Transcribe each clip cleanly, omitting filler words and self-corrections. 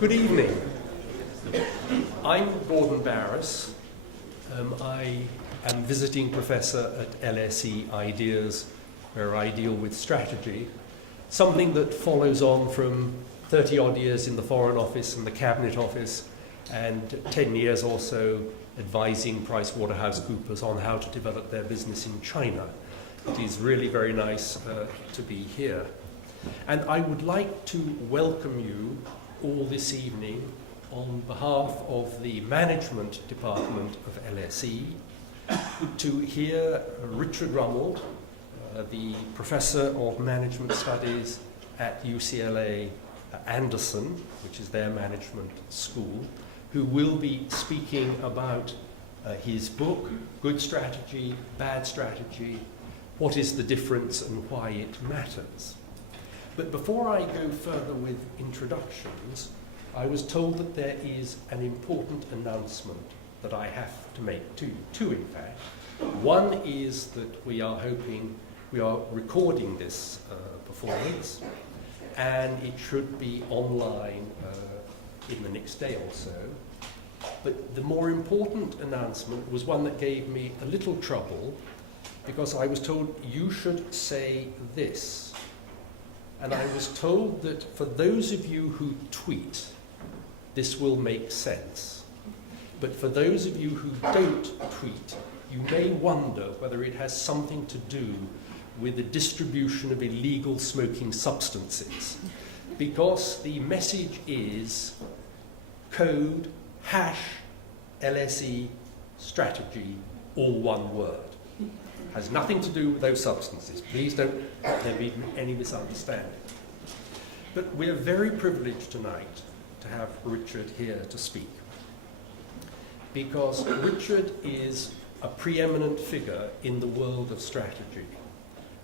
Good evening. I'm Gordon Barris. I am visiting professor at LSE Ideas, where I deal with strategy, something that follows on from 30-odd years in the Foreign Office and the Cabinet Office, and 10 years or so advising PricewaterhouseCoopers on how to develop their business in China. It is really very nice to be here. And I would like to welcome you all this evening on behalf of the management department of LSE to hear Richard Rumelt, the professor of management studies at UCLA Anderson, which is their management school, who will be speaking about his book, Good Strategy, Bad Strategy, What is the Difference and Why It Matters. But before I go further with introductions, I was told that there is an important announcement that I have to make to you. Two, in fact. One is that we are recording this performance, and it should be online in the next day or so. But the more important announcement was one that gave me a little trouble, because I was told you should say this. And I was told that for those of you who tweet, this will make sense. But for those of you who don't tweet, you may wonder whether it has something to do with the distribution of illegal smoking substances. Because the message is code #LSE strategy, all one word. Has nothing to do with those substances. Please don't let there be any misunderstanding. But we're very privileged tonight to have Richard here to speak, because Richard is a preeminent figure in the world of strategy,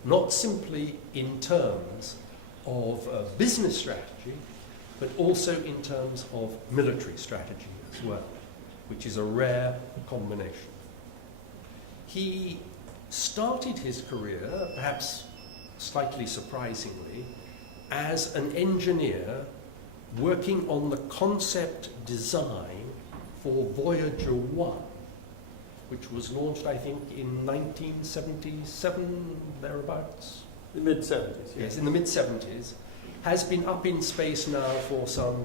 not simply in terms of business strategy, but also in terms of military strategy as well, which is a rare combination. He started his career, perhaps slightly surprisingly, as an engineer working on the concept design for Voyager 1, which was launched, I think, in 1977, thereabouts. The mid-70s. Yes, in the mid-70s. Has been up in space now for some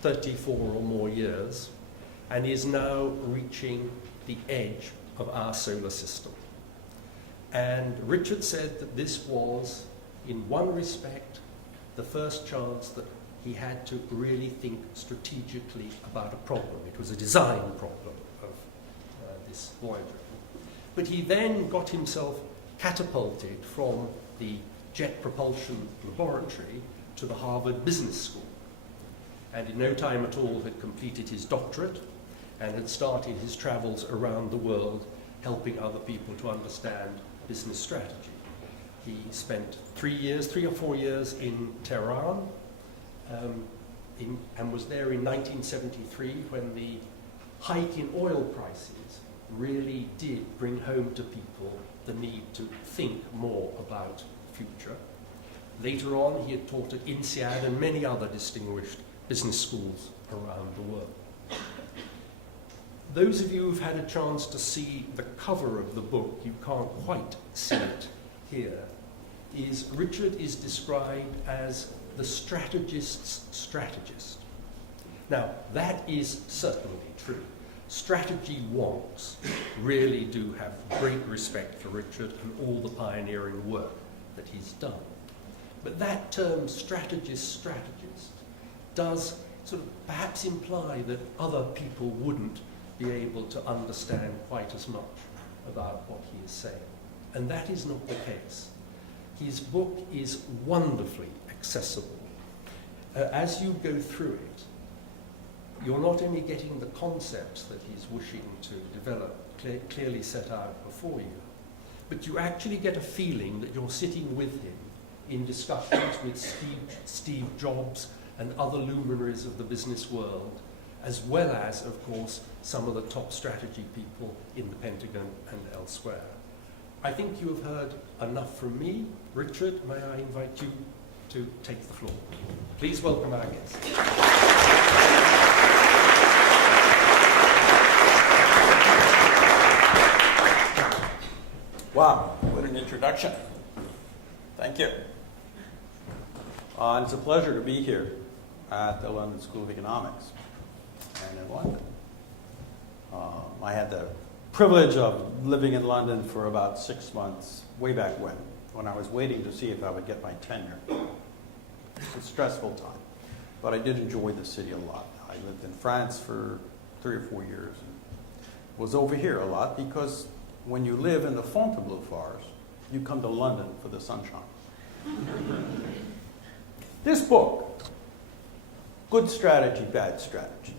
34 or more years, and is now reaching the edge of our solar system. And Richard said that this was, in one respect, the first chance that he had to really think strategically about a problem. It was a design problem of this Voyager. But he then got himself catapulted from the Jet Propulsion Laboratory to the Harvard Business School. And in no time at all had completed his doctorate and had started his travels around the world helping other people to understand business strategy. He spent 3 or 4 years in Tehran and was there in 1973 when the hike in oil prices really did bring home to people the need to think more about the future. Later on, he had taught at INSEAD and many other distinguished business schools around the world. Those of you who've had a chance to see the cover of the book, you can't quite see it here, is Richard is described as the strategist's strategist. Now, that is certainly true. Strategy wonks really do have great respect for Richard and all the pioneering work that he's done. But that term, strategist, does sort of perhaps imply that other people wouldn't be able to understand quite as much about what he is saying. And that is not the case. His book is wonderfully accessible. As you go through it, you're not only getting the concepts that he's wishing to develop clearly set out before you, but you actually get a feeling that you're sitting with him in discussions with Steve Jobs and other luminaries of the business world, as well as, of course, some of the top strategy people in the Pentagon and elsewhere. I think you have heard enough from me. Richard, may I invite you to take the floor. Please welcome our guest. Wow, what an introduction. Thank you. It's a pleasure to be here at the London School of Economics and in London. I had the privilege of living in London for about 6 months, way back when I was waiting to see if I would get my tenure. It's a stressful time, but I did enjoy the city a lot. I lived in France for 3 or 4 years and was over here a lot because when you live in the Fontainebleau forest, you come to London for the sunshine. This book, Good Strategy, Bad Strategy,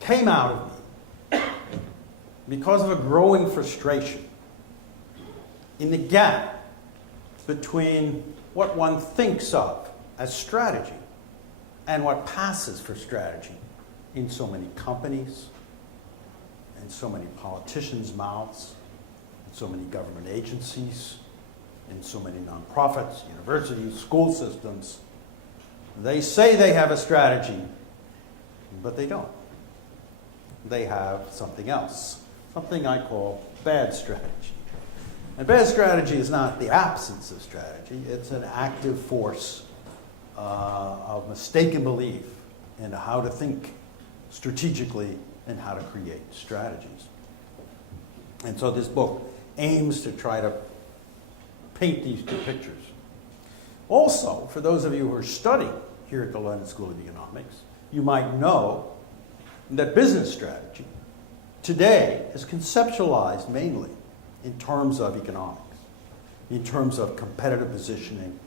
came out of me because of a growing frustration in the gap between what one thinks of as strategy and what passes for strategy in so many companies, in so many politicians' mouths, in so many government agencies, in so many nonprofits, universities, school systems. They say they have a strategy, but they don't. They have something else, something I call bad strategy. And bad strategy is not the absence of strategy, it's an active force of mistaken belief in how to think strategically and how to create strategies. And so this book aims to try to paint these two pictures. Also, for those of you who are studying here at the London School of Economics, you might know that business strategy today is conceptualized mainly in terms of economics, in terms of competitive positioning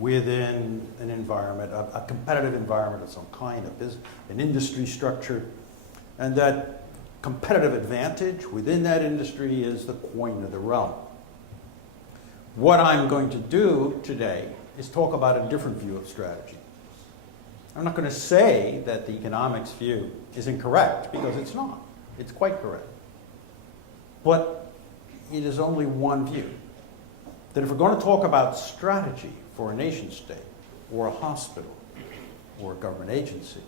within an environment, a competitive environment of some kind, an industry structure, and that competitive advantage within that industry is the coin of the realm. What I'm going to do today is talk about a different view of strategy. I'm not going to say that the economics view is incorrect, because it's not. It's quite correct. But it is only one view. That if we're going to talk about strategy for a nation state, or a hospital, or a government agency,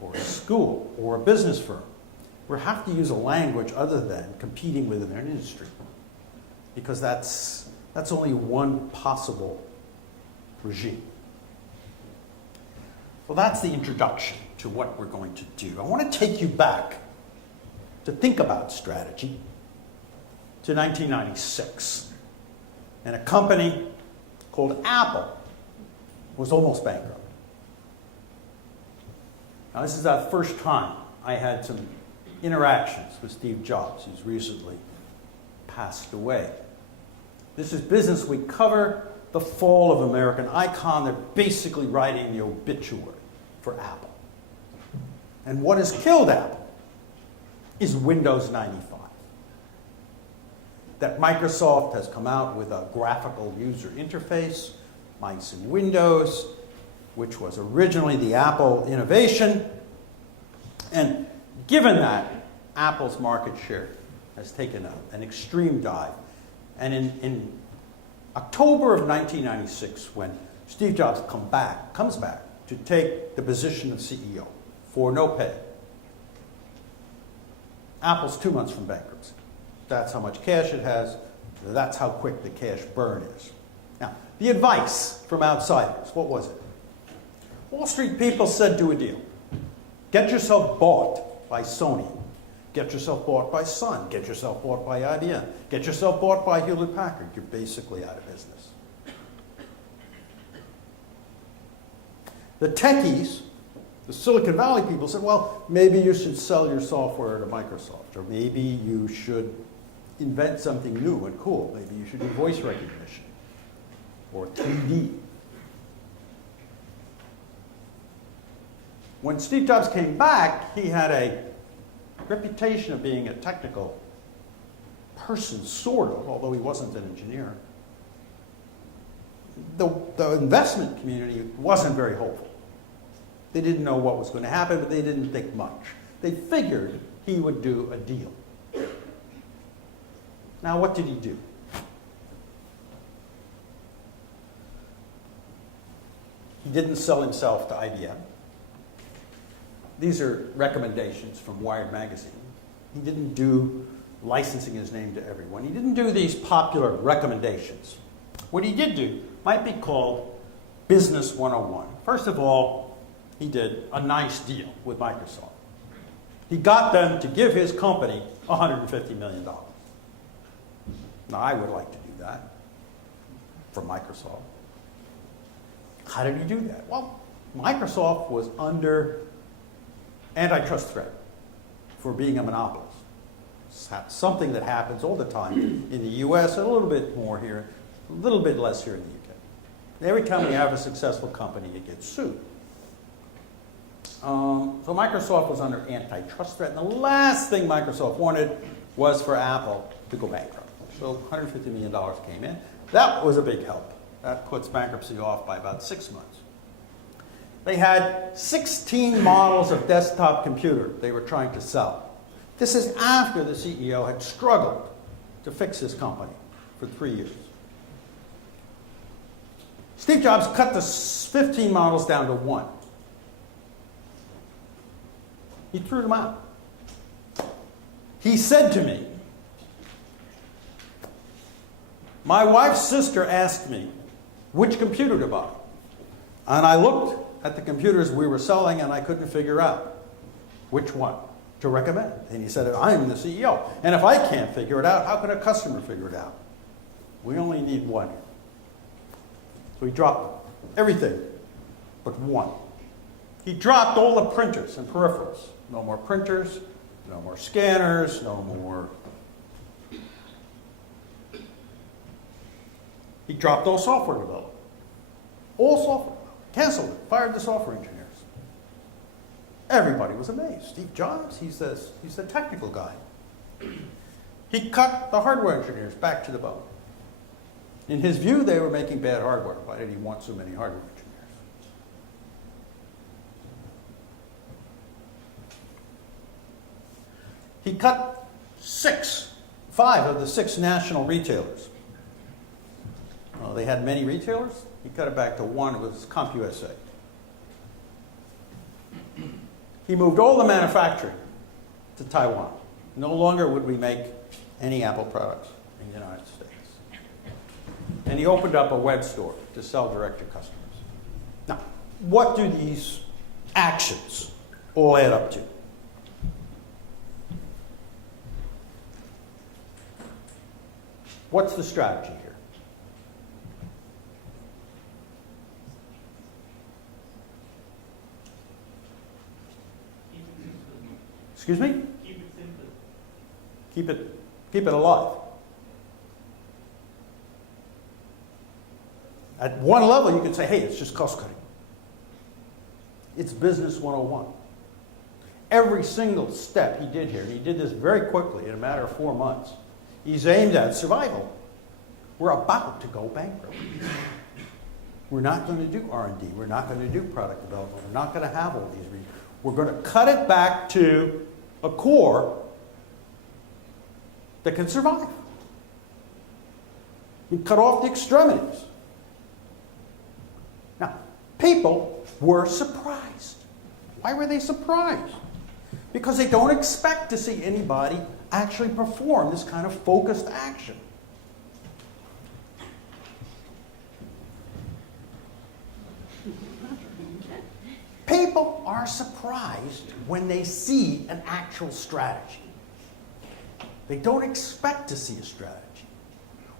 or a school, or a business firm, we have to use a language other than competing within an industry. Because that's only one possible regime. Well, that's the introduction to what we're going to do. I want to take you back to think about strategy to 1996. And a company called Apple was almost bankrupt. Now, this is the first time I had some interactions with Steve Jobs, who's recently passed away. This is Business Week cover, the fall of American icon. They're basically writing the obituary for Apple. And what has killed Apple is Windows 95. That Microsoft has come out with a graphical user interface, Mice and Windows, which was originally the Apple innovation. And given that, Apple's market share has taken an extreme dive. And in October of 1996, when Steve Jobs comes back to take the position of CEO for no pay, Apple's 2 months from bankruptcy. That's how much cash it has. That's how quick the cash burn is. Now, the advice from outsiders, what was it? Wall Street people said, do a deal. Get yourself bought by Sony. Get yourself bought by Sun. Get yourself bought by IBM. Get yourself bought by Hewlett-Packard. You're basically out of business. The techies, the Silicon Valley people said, well, maybe you should sell your software to Microsoft, or maybe you should invent something new and cool. Maybe you should do voice recognition or 3D. When Steve Jobs came back, he had a reputation of being a technical person, sort of, although he wasn't an engineer. The investment community wasn't very hopeful. They didn't know what was going to happen, but they didn't think much. They figured he would do a deal. Now, what did he do? He didn't sell himself to IBM. These are recommendations from Wired magazine. He didn't do licensing his name to everyone. He didn't do these popular recommendations. What he did do might be called Business 101. First of all, he did a nice deal with Microsoft. He got them to give his company $150 million. Now, I would like to do that for Microsoft. How did he do that? Well, Microsoft was under antitrust threat for being a monopolist. It's something that happens all the time in the US, and a little bit more here, a little bit less here in the UK. Every time you have a successful company, it gets sued. So Microsoft was under antitrust threat, and the last thing Microsoft wanted was for Apple to go bankrupt. So $150 million came in. That was a big help. That puts bankruptcy off by about 6 months. They had 16 models of desktop computer they were trying to sell. This is after the CEO had struggled to fix his company for 3 years. Steve Jobs cut the 15 models down to 1. He threw them out. He said to me, my wife's sister asked me which computer to buy. And I looked at the computers we were selling and I couldn't figure out which one to recommend. And he said, I'm the CEO. And if I can't figure it out, how can a customer figure it out? We only need one. So he dropped everything but one. He dropped all the printers and peripherals. No more printers, no more scanners, no more. He dropped all software development. All software. Canceled it. Fired the software engineers. Everybody was amazed. Steve Jobs, he's the technical guy. He cut the hardware engineers back to the bone. In his view, they were making bad hardware. Why did he want so many hardware engineers? He cut 5 of the 6 national retailers. They had many retailers. He cut it back to 1. It was CompUSA. He moved all the manufacturing to Taiwan. No longer would we make any Apple products in the United States. And he opened up a web store to sell direct to customers. Now, what do these actions all add up to? What's the strategy here? Excuse me? Keep it simple. Keep it alive. At one level, you could say, hey, it's just cost cutting. It's business 101. Every single step he did here, and he did this very quickly in a matter of 4 months, he's aimed at survival. We're about to go bankrupt. We're not going to do R&D. We're not going to do product development. We're not going to have all these. We're going to cut it back to a core that can survive. You cut off the extremities. Now, people were surprised. Why were they surprised? Because they don't expect to see anybody actually perform this kind of focused action. People are surprised when they see an actual strategy. They don't expect to see a strategy.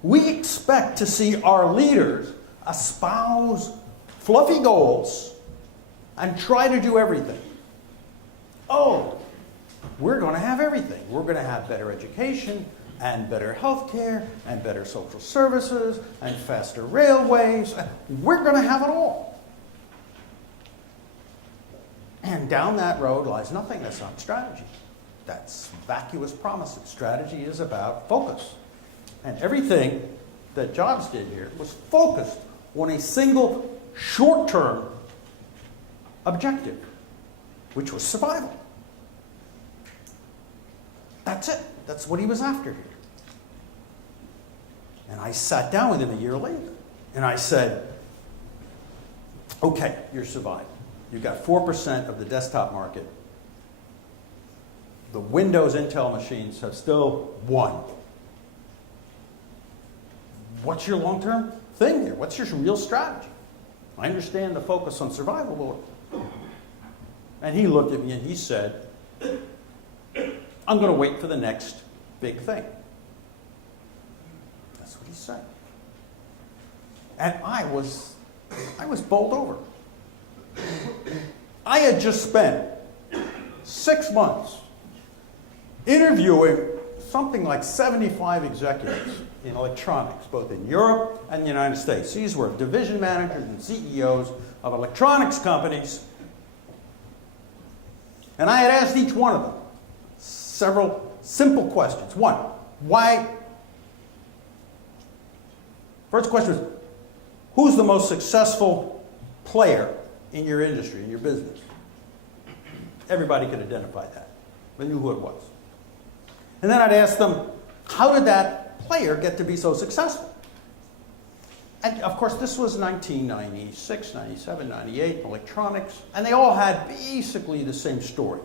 We expect to see our leaders espouse fluffy goals and try to do everything. Oh, we're going to have everything. We're going to have better education and better health care and better social services and faster railways. We're going to have it all. And down that road lies nothing. That's not strategy. That's vacuous promises. Strategy is about focus. And everything that Jobs did here was focused on a single short-term objective, which was survival. That's it. That's what he was after here. And I sat down with him a year later, and I said, Okay, you're surviving. You've got 4% of the desktop market. The Windows Intel machines have still won. What's your long-term thing here? What's your real strategy? I understand the focus on survival, but... And he looked at me and he said, I'm going to wait for the next big thing. That's what he said. And I was bowled over. I had just spent 6 months interviewing something like 75 executives in electronics, both in Europe and the United States. These were division managers and CEOs of electronics companies. And I had asked each one of them several simple questions. One, why? First question was, who's the most successful player in your industry, in your business? Everybody could identify that. They knew who it was. And then I'd ask them, how did that player get to be so successful? And of course, this was 1996, 97, 98, electronics, and they all had basically the same story.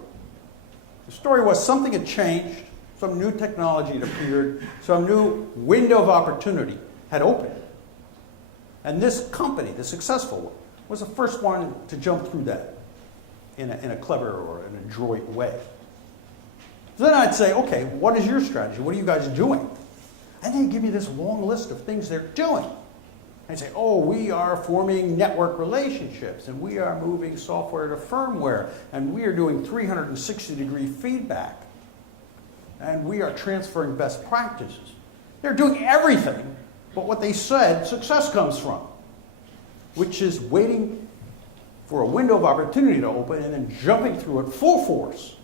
The story was something had changed, some new technology had appeared, some new window of opportunity had opened. And this company, the successful one, was the first one to jump through that in a clever or an adroit way. So then I'd say, okay, what is your strategy? What are you guys doing? And they'd give me this long list of things they're doing. I'd say, oh, we are forming network relationships, and we are moving software to firmware, and we are doing 360-degree feedback, and we are transferring best practices. They're doing everything but what they said success comes from, which is waiting for a window of opportunity to open and then jumping through it full force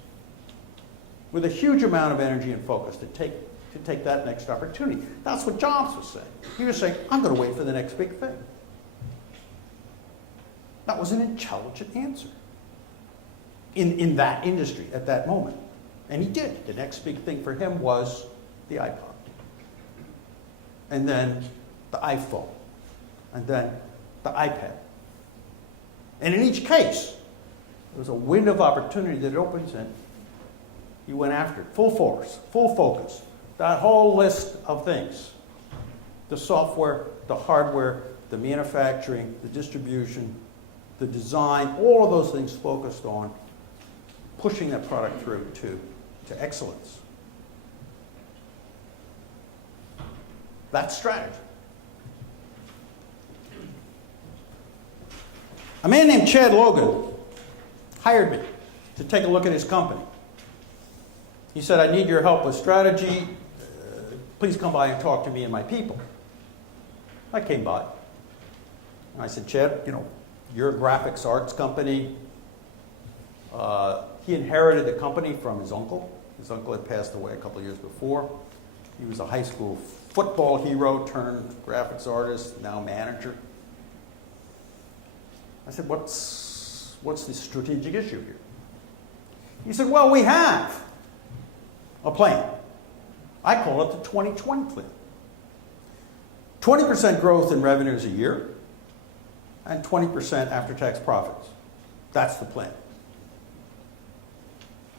with a huge amount of energy and focus to take that next opportunity. That's what Jobs was saying. He was saying, I'm going to wait for the next big thing. That was an intelligent answer in that industry at that moment. And he did. The next big thing for him was the iPod. And then the iPhone. And then the iPad. And in each case, there was a window of opportunity that opens and you went after it. Full force, full focus. That whole list of things. The software, the hardware, the manufacturing, the distribution, the design, all of those things focused on pushing that product through to excellence. That's strategy. A man named Chad Logan hired me to take a look at his company. He said, I need your help with strategy. Please come by and talk to me and my people. I came by. And I said, Chad, you're a graphics arts company. He inherited the company from his uncle. His uncle had passed away a couple of years before. He was a high school football hero turned graphics artist, now manager. I said, what's the strategic issue here? He said, well, we have a plan. I call it the 2020 plan. 20% growth in revenues a year and 20% after-tax profits. That's the plan.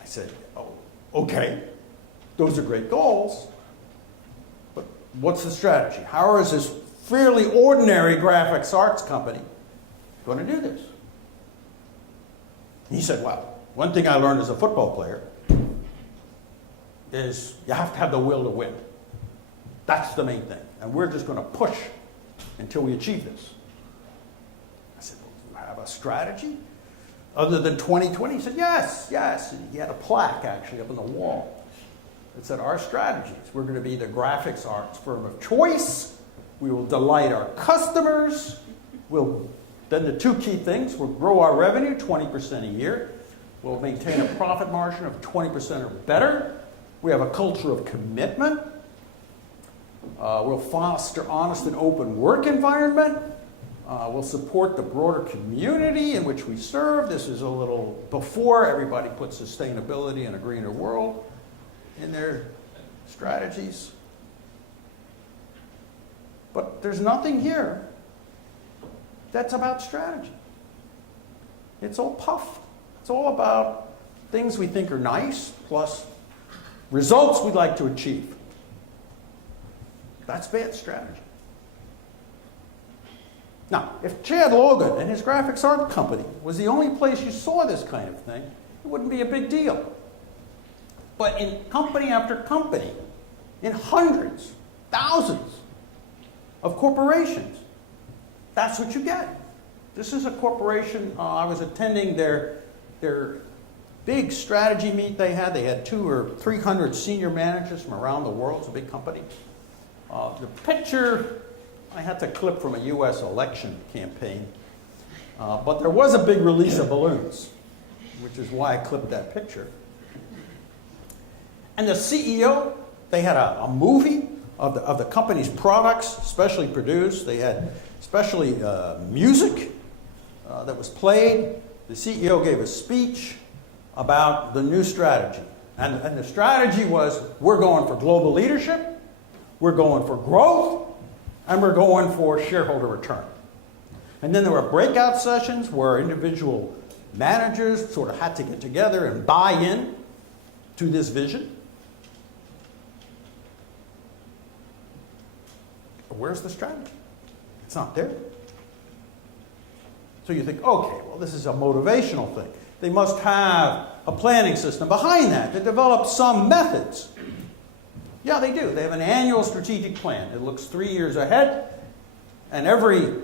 I said, oh, okay, those are great goals, but what's the strategy? How is this fairly ordinary graphics arts company going to do this? He said, well, one thing I learned as a football player is you have to have the will to win. That's the main thing. And we're just going to push until we achieve this. I said, well, do you have a strategy other than 2020? He said, yes. And he had a plaque actually up on the wall that said, our strategies. We're going to be the graphics arts firm of choice. We will delight our customers. Then the two key things, we'll grow our revenue 20% a year. We'll maintain a profit margin of 20% or better. We have a culture of commitment. We'll foster honest and open work environment. We'll support the broader community in which we serve. This is a little before everybody puts sustainability and a greener world in their strategies. But there's nothing here that's about strategy. It's all puff. It's all about things we think are nice plus results we'd like to achieve. That's bad strategy. Now, if Chad Logan and his graphics art company was the only place you saw this kind of thing, it wouldn't be a big deal. But in company after company, in hundreds, thousands of corporations, that's what you get. This is a corporation, I was attending their big strategy meet they had. They had 200 or 300 senior managers from around the world. It's a big company. The picture, I had to clip from a U.S. election campaign. But there was a big release of balloons, which is why I clipped that picture. And the CEO, they had a movie of the company's products, specially produced. They had specially music that was played. The CEO gave a speech about the new strategy. And the strategy was, we're going for global leadership, we're going for growth, and we're going for shareholder return. And then there were breakout sessions where individual managers sort of had to get together and buy in to this vision. But where's the strategy? It's not there. So you think, okay, well, this is a motivational thing. They must have a planning system behind that to develop some methods. Yeah, they do. They have an annual strategic plan. It looks 3 years ahead. And every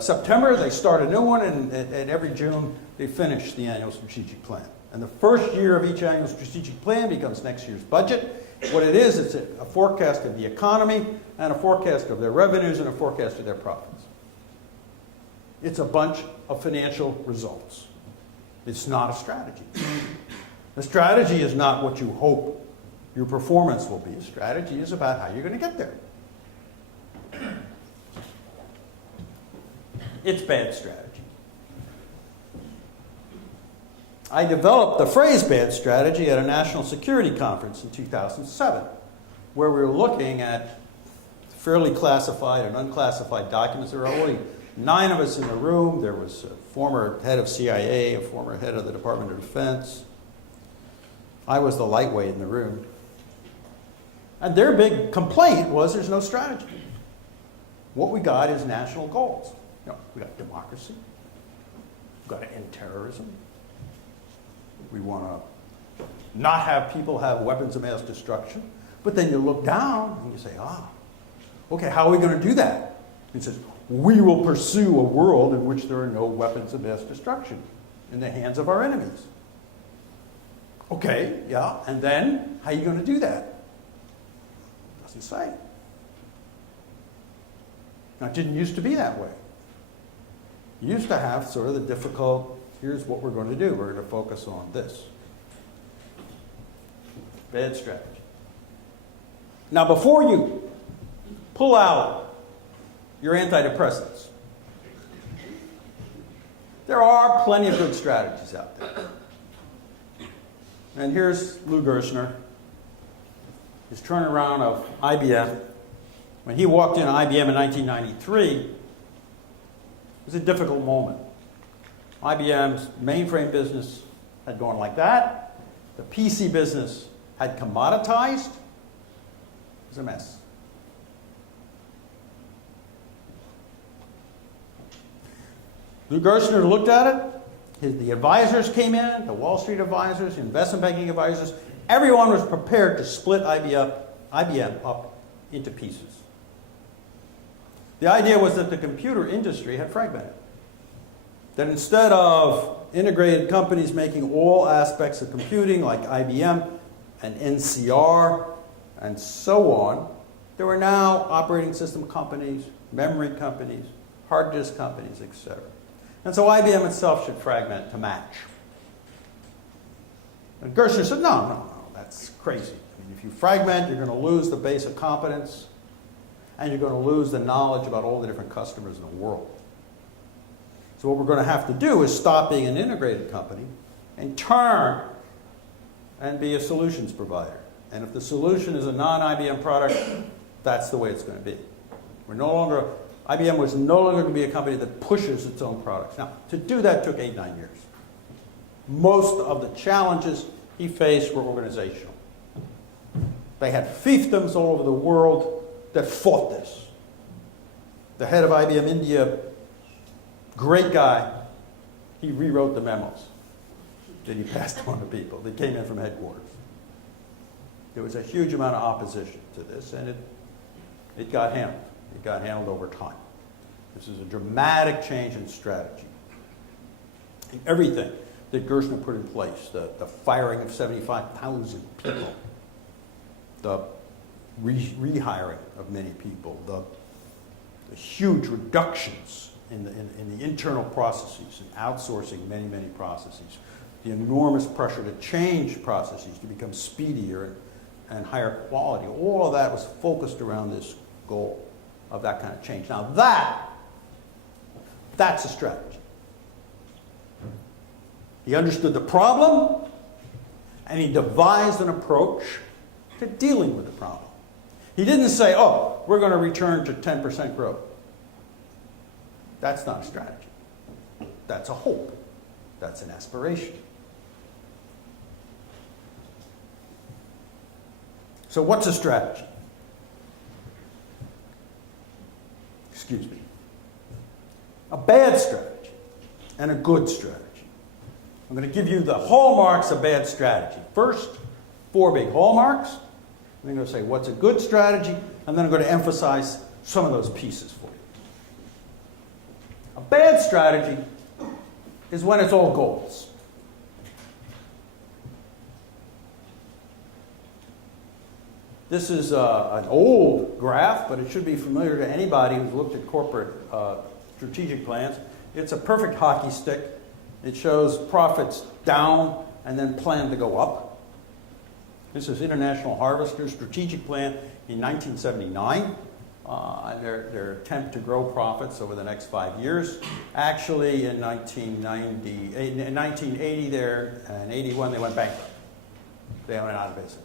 September, they start a new one. And every June, they finish the annual strategic plan. And the first year of each annual strategic plan becomes next year's budget. What it is, it's a forecast of the economy and a forecast of their revenues and a forecast of their profits. It's a bunch of financial results. It's not a strategy. The strategy is not what you hope your performance will be. A strategy is about how you're going to get there. It's bad strategy. I developed the phrase bad strategy at a national security conference in 2007, where we were looking at fairly classified and unclassified documents. There were only 9 of us in the room. There was a former head of CIA, a former head of the Department of Defense. I was the lightweight in the room. And their big complaint was there's no strategy. What we got is national goals. We got democracy. We've got to end terrorism. We want to not have people have weapons of mass destruction. But then you look down and you say, okay, how are we going to do that? It says, we will pursue a world in which there are no weapons of mass destruction in the hands of our enemies. Okay, yeah, and then how are you going to do that? Doesn't say. Now, it didn't used to be that way. You used to have sort of the difficult, here's what we're going to do. We're going to focus on this. Bad strategy. Now, before you pull out your antidepressants, there are plenty of good strategies out there. And here's Lou Gerstner, his turnaround of IBM. When he walked into IBM in 1993, it was a difficult moment. IBM's mainframe business had gone like that. The PC business had commoditized. It was a mess. Lou Gerstner looked at it. The advisors came in, the Wall Street advisors, the investment banking advisors. Everyone was prepared to split IBM up into pieces. The idea was that the computer industry had fragmented. That instead of integrated companies making all aspects of computing like IBM and NCR and so on, there were now operating system companies, memory companies, hard disk companies, etc. And so IBM itself should fragment to match. And Gerstner said, no, that's crazy. I mean, if you fragment, you're going to lose the base of competence, and you're going to lose the knowledge about all the different customers in the world. So what we're going to have to do is stop being an integrated company and turn and be a solutions provider. And if the solution is a non-IBM product, that's the way it's going to be. We're no longer IBM was no longer going to be a company that pushes its own products. Now, to do that took 8, 9 years. Most of the challenges he faced were organizational. They had fiefdoms all over the world that fought this. The head of IBM India, great guy, he rewrote the memos that he passed on to people that came in from headquarters. There was a huge amount of opposition to this, and it got handled. It got handled over time. This is a dramatic change in strategy. And everything that Gerstner put in place, the firing of 75,000 people, the rehiring of many people, the huge reductions in the internal processes and outsourcing many, many processes, the enormous pressure to change processes to become speedier and higher quality, all of that was focused around this goal of that kind of change. Now that's a strategy. He understood the problem, and he devised an approach to dealing with the problem. He didn't say, oh, we're going to return to 10% growth. That's not a strategy. That's a hope. That's an aspiration. So what's a strategy? Excuse me. A bad strategy and a good strategy. I'm going to give you the hallmarks of bad strategy. First, 4 big hallmarks. I'm going to say what's a good strategy, and then I'm going to emphasize some of those pieces for you. A bad strategy is when it's all goals. This is an old graph, but it should be familiar to anybody who's looked at corporate strategic plans. It's a perfect hockey stick. It shows profits down and then plan to go up. This is International Harvester's strategic plan in 1979. Their attempt to grow profits over the next 5 years. Actually, in 1980 there, and 81 they went bankrupt. They went out of business.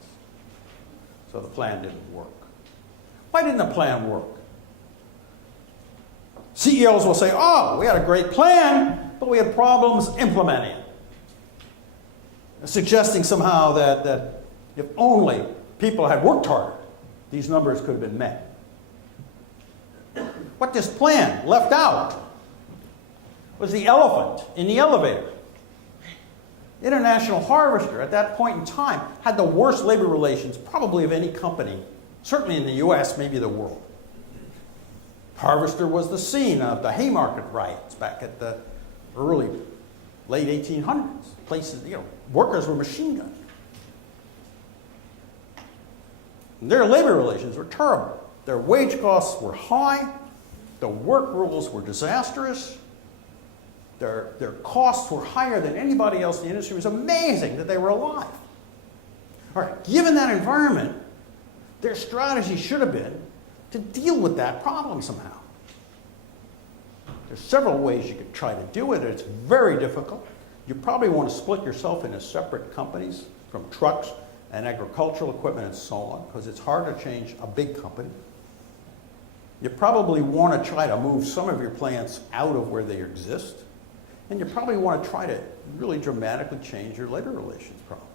So the plan didn't work. Why didn't the plan work? CEOs will say, oh, we had a great plan, but we had problems implementing it. Suggesting somehow that if only people had worked harder, these numbers could have been met. What this plan left out was the elephant in the elevator. International Harvester, at that point in time, had the worst labor relations probably of any company, certainly in the US, maybe the world. Harvester was the scene of the Haymarket riots back at the late 1800s. Places, workers were machine gunned. And their labor relations were terrible. Their wage costs were high. The work rules were disastrous. Their costs were higher than anybody else in the industry. It was amazing that they were alive. All right, given that environment, their strategy should have been to deal with that problem somehow. There's several ways you could try to do it. It's very difficult. You probably want to split yourself into separate companies from trucks and agricultural equipment and so on, because it's hard to change a big company. You probably want to try to move some of your plants out of where they exist. And you probably want to try to really dramatically change your labor relations problem.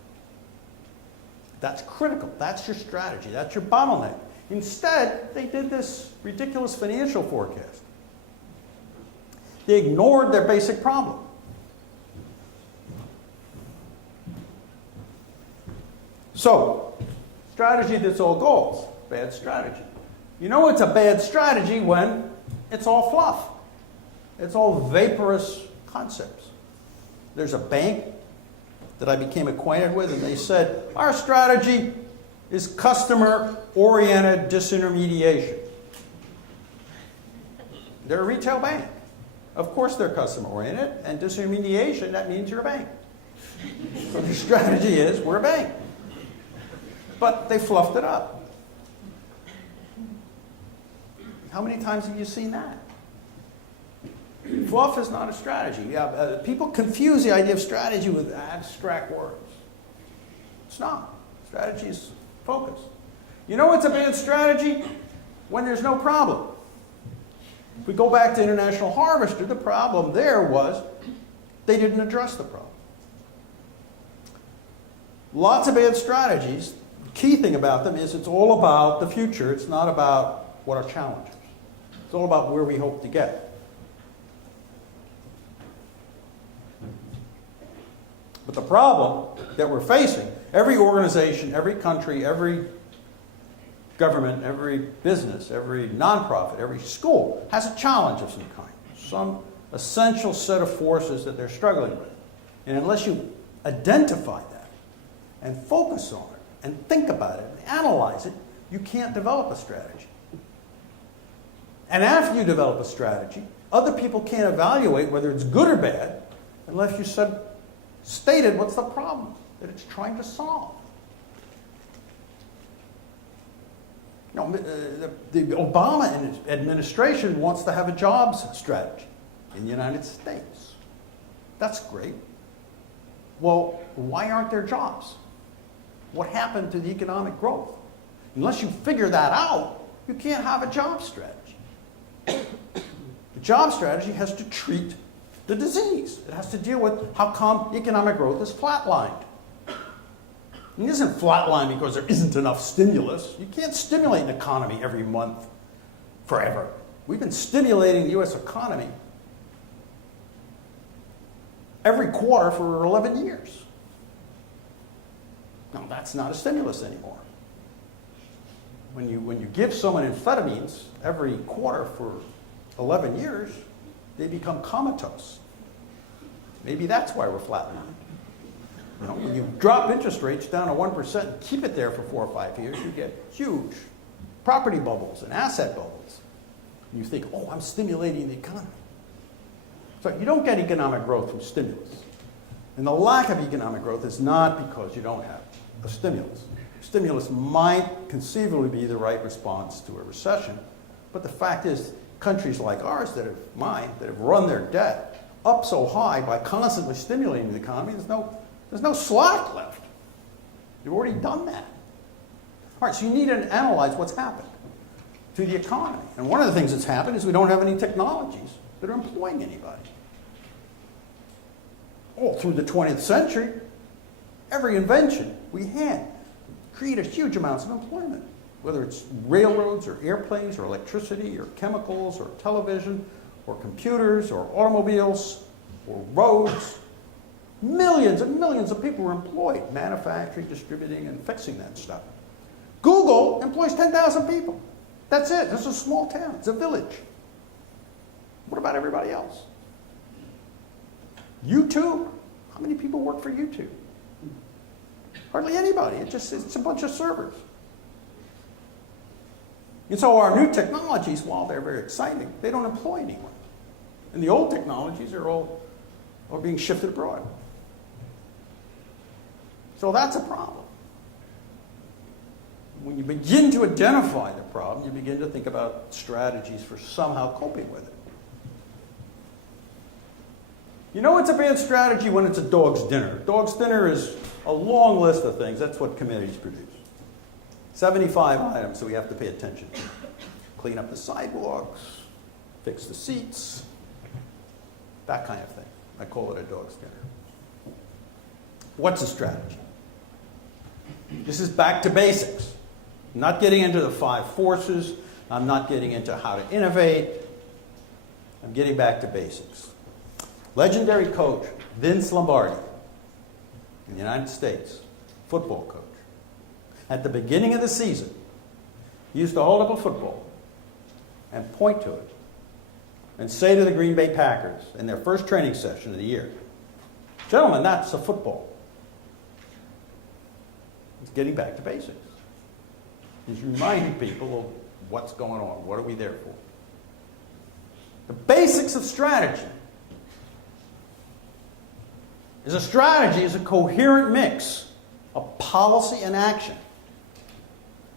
That's critical. That's your strategy. That's your bottleneck. Instead, they did this ridiculous financial forecast. They ignored their basic problem. So, strategy that's all goals. Bad strategy. You know it's a bad strategy when it's all fluff. It's all vaporous concepts. There's a bank that I became acquainted with, and they said, our strategy is customer-oriented disintermediation. They're a retail bank. Of course they're customer-oriented, and disintermediation, that means you're a bank. So their strategy is, we're a bank. But they fluffed it up. How many times have you seen that? Fluff is not a strategy. People confuse the idea of strategy with abstract words. It's not. Strategy is focus. You know what's a bad strategy? When there's no problem. If we go back to International Harvester, the problem there was they didn't address the problem. Lots of bad strategies. The key thing about them is it's all about the future. It's not about what our challenge is. It's all about where we hope to get. But the problem that we're facing, every organization, every country, every government, every business, every nonprofit, every school has a challenge of some kind, some essential set of forces that they're struggling with. And unless you identify that and focus on it and think about it and analyze it, you can't develop a strategy. And after you develop a strategy, other people can't evaluate whether it's good or bad unless you stated what's the problem that it's trying to solve. You know, the Obama administration wants to have a jobs strategy in the United States. That's great. Well, why aren't there jobs? What happened to the economic growth? Unless you figure that out, you can't have a job strategy. The job strategy has to treat the disease. It has to deal with how come economic growth is flatlined. It isn't flatlined because there isn't enough stimulus. You can't stimulate an economy every month forever. We've been stimulating the U.S. economy every quarter for 11 years. Now, that's not a stimulus anymore. When you give someone amphetamines every quarter for 11 years, they become comatose. Maybe that's why we're flatlining. You know, when you drop interest rates down to 1% and keep it there for 4 or 5 years, you get huge property bubbles and asset bubbles. And you think, oh, I'm stimulating the economy. So you don't get economic growth from stimulus. And the lack of economic growth is not because you don't have a stimulus. Stimulus might conceivably be the right response to a recession, but the fact is, countries like ours that have run their debt up so high by constantly stimulating the economy, there's no slack left. You've already done that. All right, so you need to analyze what's happened to the economy. And one of the things that's happened is we don't have any technologies that are employing anybody. All through the 20th century, every invention we had created huge amounts of employment, whether it's railroads or airplanes or electricity or chemicals or television or computers or automobiles or roads. Millions and millions of people were employed, manufacturing, distributing, and fixing that stuff. Google employs 10,000 people. That's it. It's a small town. It's a village. What about everybody else? YouTube. How many people work for YouTube? Hardly anybody. It's a bunch of servers. And so our new technologies, while they're very exciting, they don't employ anyone. And the old technologies are being shifted abroad. So that's a problem. When you begin to identify the problem, you begin to think about strategies for somehow coping with it. You know it's a bad strategy when it's a dog's dinner. Dog's dinner is a long list of things. That's what committees produce. 75 items that we have to pay attention to. Clean up the sidewalks, fix the seats, that kind of thing. I call it a dog's dinner. What's a strategy? This is back to basics. I'm not getting into the 5 forces. I'm not getting into how to innovate. I'm getting back to basics. Legendary coach Vince Lombardi in the United States, football coach. At the beginning of the season, he used to hold up a football and point to it and say to the Green Bay Packers in their first training session of the year, "Gentlemen, that's a football." It's getting back to basics. He's reminding people of what's going on. What are we there for? The basics of strategy is a coherent mix of policy and action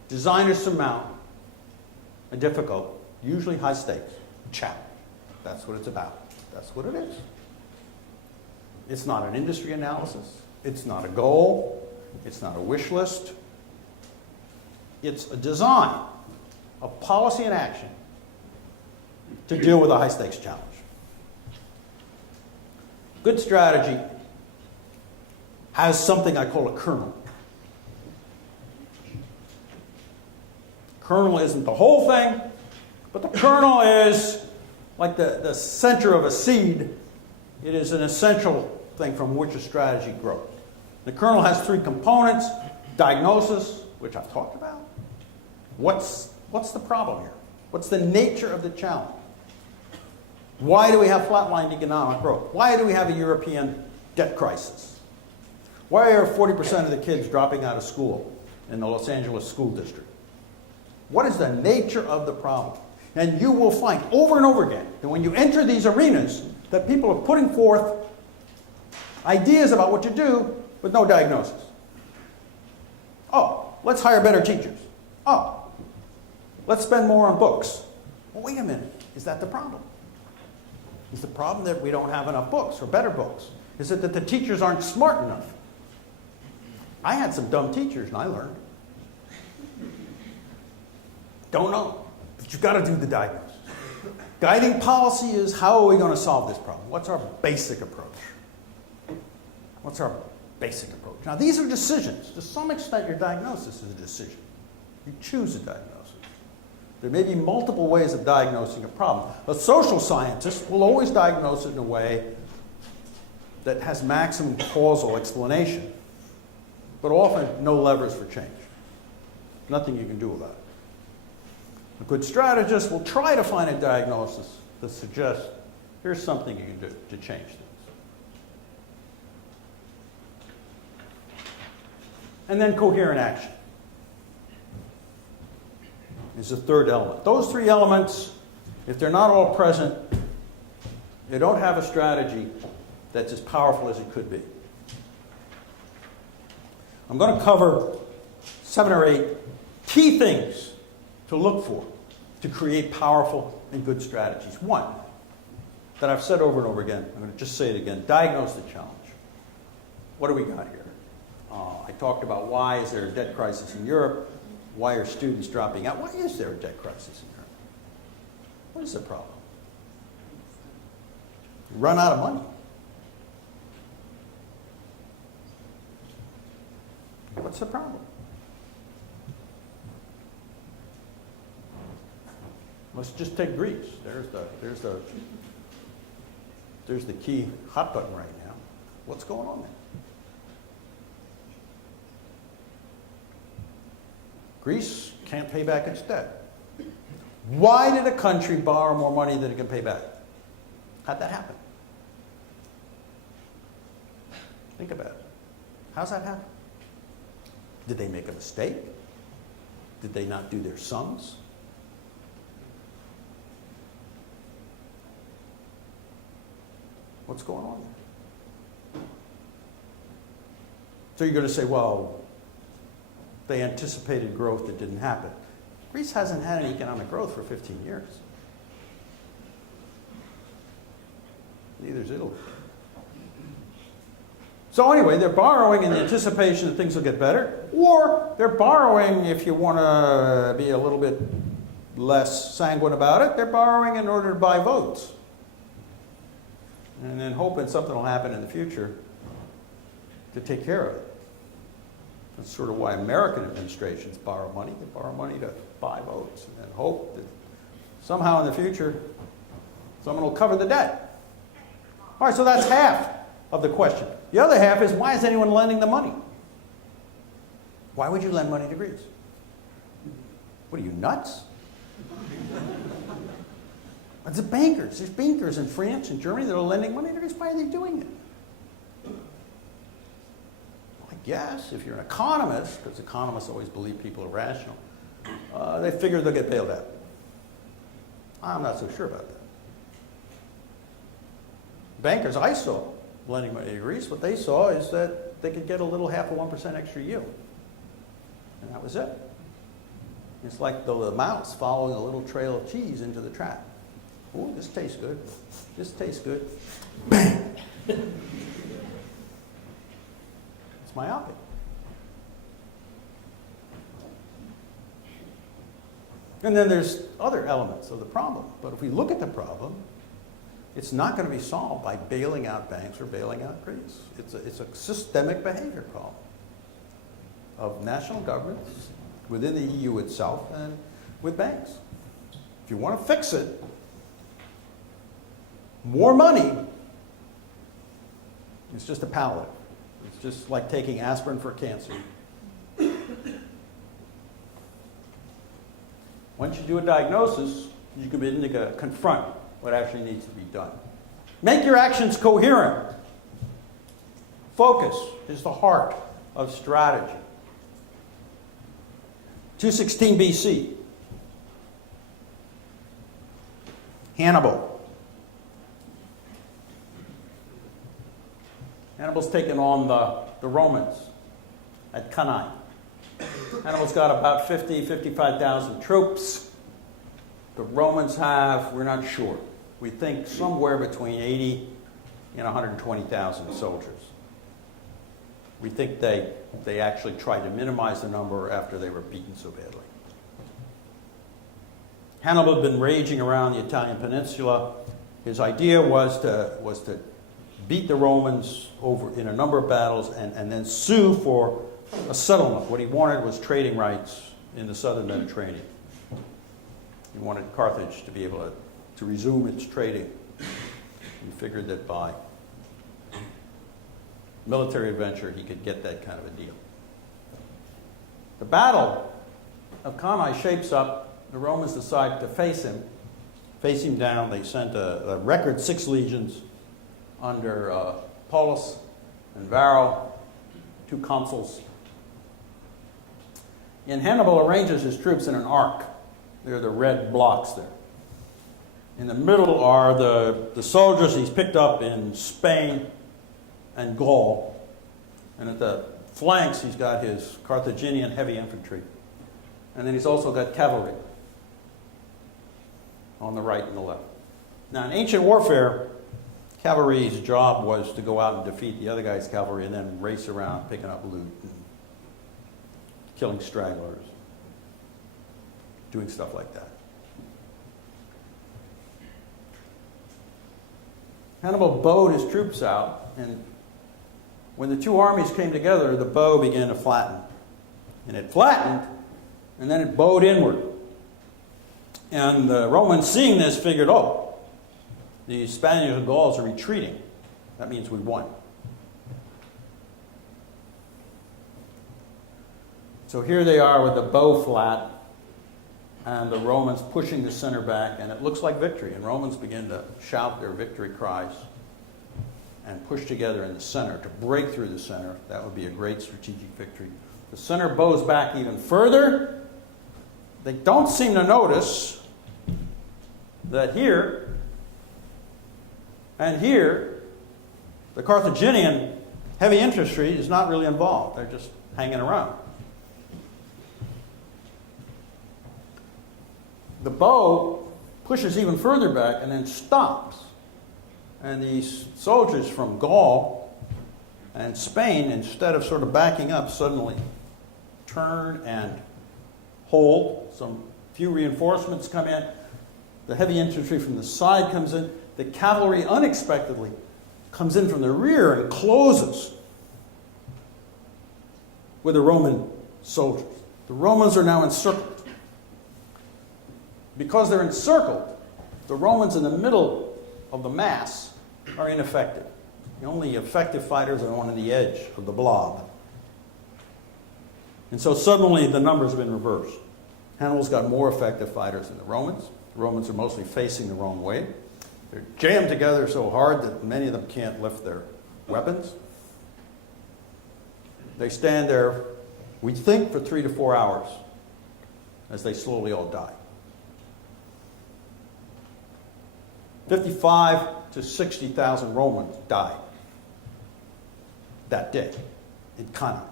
designed to surmount a difficult, usually high stakes, challenge. That's what it's about. That's what it is. It's not an industry analysis. It's not a goal. It's not a wish list. It's a design of policy and action to deal with a high-stakes challenge. Good strategy has something I call a kernel. Kernel isn't the whole thing, but the kernel is like the center of a seed. It is an essential thing from which a strategy grows. The kernel has three components: diagnosis, which I've talked about. What's the problem here? What's the nature of the challenge? Why do we have flatlined economic growth? Why do we have a European debt crisis? Why are 40% of the kids dropping out of school in the Los Angeles school district? What is the nature of the problem? And you will find over and over again that when you enter these arenas, that people are putting forth ideas about what to do with no diagnosis. Oh, let's hire better teachers. Oh, let's spend more on books. Well, wait a minute. Is that the problem? Is the problem that we don't have enough books or better books? Is it that the teachers aren't smart enough? I had some dumb teachers and I learned. Don't know. But you've got to do the diagnosis. Guiding policy is, how are we going to solve this problem? What's our basic approach? What's our basic approach? Now, these are decisions. To some extent, your diagnosis is a decision. You choose a diagnosis. There may be multiple ways of diagnosing a problem. A social scientist will always diagnose it in a way that has maximum causal explanation, but often no levers for change. Nothing you can do about it. A good strategist will try to find a diagnosis that suggests, here's something you can do to change things. And then coherent action is the third element. Those three elements, if they're not all present, you don't have a strategy that's as powerful as it could be. I'm going to cover 7 or 8 key things to look for to create powerful and good strategies. One, that I've said over and over again, I'm going to just say it again: diagnose the challenge. What do we got here? I talked about why is there a debt crisis in Europe? Why are students dropping out? Why is there a debt crisis in Europe? What is the problem? Run out of money. What's the problem? Let's just take Greece. There's the key hot button right now. What's going on there? Greece can't pay back its debt. Why did a country borrow more money than it can pay back? How'd that happen? Think about it. How's that happen? Did they make a mistake? Did they not do their sums? What's going on there? So you're going to say, well, they anticipated growth that didn't happen. Greece hasn't had any economic growth for 15 years. Neither is Italy. So anyway, they're borrowing in the anticipation that things will get better, or they're borrowing, if you want to be a little bit less sanguine about it, they're borrowing in order to buy votes. And then hoping something will happen in the future to take care of it. That's sort of why American administrations borrow money. They borrow money to buy votes and then hope that somehow in the future someone will cover the debt. All right, so that's half of the question. The other half is, why is anyone lending the money? Why would you lend money to Greece? What are you, nuts? It's the bankers. There's bankers in France and Germany that are lending money to Greece. Why are they doing it? Well, I guess if you're an economist, because economists always believe people are rational, they figure they'll get bailed out. I'm not so sure about that. Bankers I saw lending money to Greece, what they saw is that they could get a little 0.5% extra yield. And that was it. It's like the mouse following a little trail of cheese into the trap. Ooh, this tastes good. This tastes good. Bang! It's myopic. And then there's other elements of the problem. But if we look at the problem, it's not going to be solved by bailing out banks or bailing out Greece. It's a systemic behavior problem of national governments within the EU itself and with banks. If you want to fix it, more money is just a palliative. It's just like taking aspirin for cancer. Once you do a diagnosis, you can begin to confront what actually needs to be done. Make your actions coherent. Focus is the heart of strategy. 216 BC. Hannibal's taken on the Romans at Cannae. Hannibal's got about 55,000 troops. The Romans have, we're not sure. We think somewhere between 80 and 120,000 soldiers. We think they actually tried to minimize the number after they were beaten so badly. Hannibal had been raging around the Italian peninsula. His idea was to beat the Romans over in a number of battles and then sue for a settlement. What he wanted was trading rights in the southern Mediterranean. He wanted Carthage to be able to resume its trading. He figured that by military adventure he could get that kind of a deal. The Battle of Cannae shapes up. The Romans decide to face him down. They sent a record 6 legions under Paulus and Varro, 2 consuls. And Hannibal arranges his troops in an arc. They're the red blocks there. In the middle are the soldiers he's picked up in Spain and Gaul. And at the flanks, he's got his Carthaginian heavy infantry. And then he's also got cavalry on the right and the left. Now, in ancient warfare, cavalry's job was to go out and defeat the other guy's cavalry and then race around picking up loot and killing stragglers, doing stuff like that. Hannibal bowed his troops out, and when the 2 armies came together, the bow began to flatten. And it flattened, and then it bowed inward. And the Romans, seeing this, figured, oh, the Spaniards and Gauls are retreating. That means we won. So here they are with the bow flat, and the Romans pushing the center back, and it looks like victory. And Romans begin to shout their victory cries and push together in the center to break through the center. That would be a great strategic victory. The center bows back even further. They don't seem to notice that here and here, the Carthaginian heavy infantry is not really involved. They're just hanging around. The bow pushes even further back and then stops. And these soldiers from Gaul and Spain, instead of sort of backing up, suddenly turn and hold. Some few reinforcements come in. The heavy infantry from the side comes in. The cavalry unexpectedly comes in from the rear and closes with the Roman soldiers. The Romans are now encircled. Because they're encircled, the Romans in the middle of the mass are ineffective. The only effective fighters are on the edge of the blob. And so suddenly the numbers have been reversed. Hannibal's got more effective fighters than the Romans. The Romans are mostly facing the wrong way. They're jammed together so hard that many of them can't lift their weapons. They stand there, we think, for 3 to 4 hours as they slowly all die. 55 to 60,000 Romans died that day in Cannae.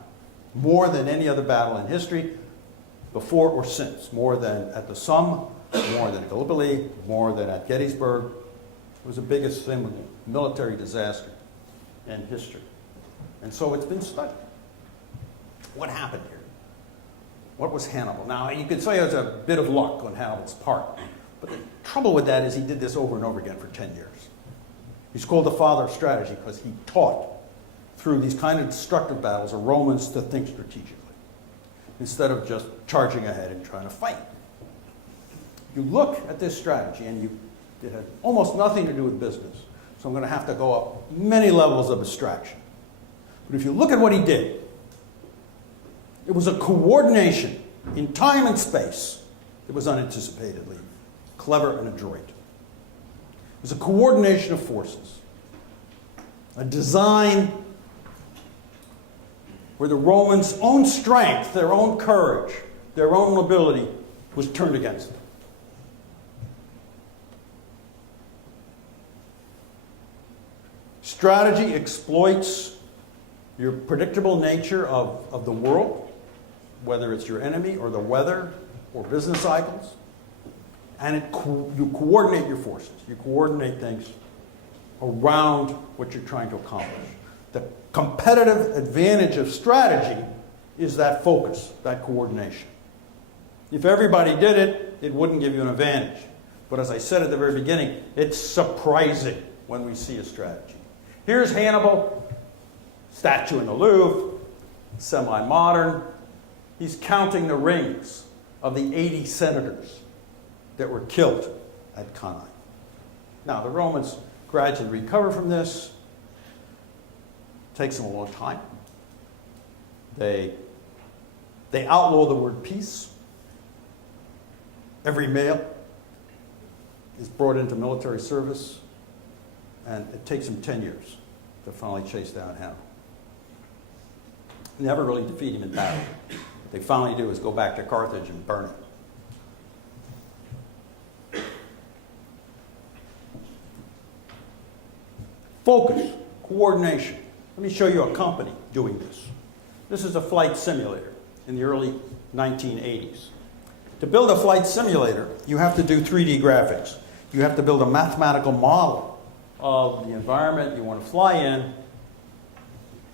More than any other battle in history, before or since. More than at the Somme, more than at Gallipoli, more than at Gettysburg. It was the biggest military disaster in history. And so it's been studied. What happened here? What was Hannibal? Now, you could say it was a bit of luck on Hannibal's part. But the trouble with that is he did this over and over again for 10 years. He's called the father of strategy because he taught through these kind of destructive battles the Romans to think strategically instead of just charging ahead and trying to fight. You look at this strategy and it had almost nothing to do with business. So I'm going to have to go up many levels of abstraction. But if you look at what he did, it was a coordination in time and space that was unanticipatedly clever and adroit. It was a coordination of forces, a design where the Romans' own strength, their own courage, their own ability was turned against them. Strategy exploits your predictable nature of the world, whether it's your enemy or the weather or business cycles, and you coordinate your forces. You coordinate things around what you're trying to accomplish. The competitive advantage of strategy is that focus, that coordination. If everybody did it, it wouldn't give you an advantage. But as I said at the very beginning, it's surprising when we see a strategy. Here's Hannibal, statue in the Louvre, semi-modern. He's counting the rings of the 80 senators that were killed at Cannae. Now, the Romans gradually recover from this. It takes them a long time. They outlaw the word peace. Every male is brought into military service, and it takes them 10 years to finally chase down Hannibal. Never really defeat him in battle. What they finally do is go back to Carthage and burn it. Focus, coordination. Let me show you a company doing this. This is a flight simulator in the early 1980s. To build a flight simulator, you have to do 3D graphics. You have to build a mathematical model of the environment you want to fly in,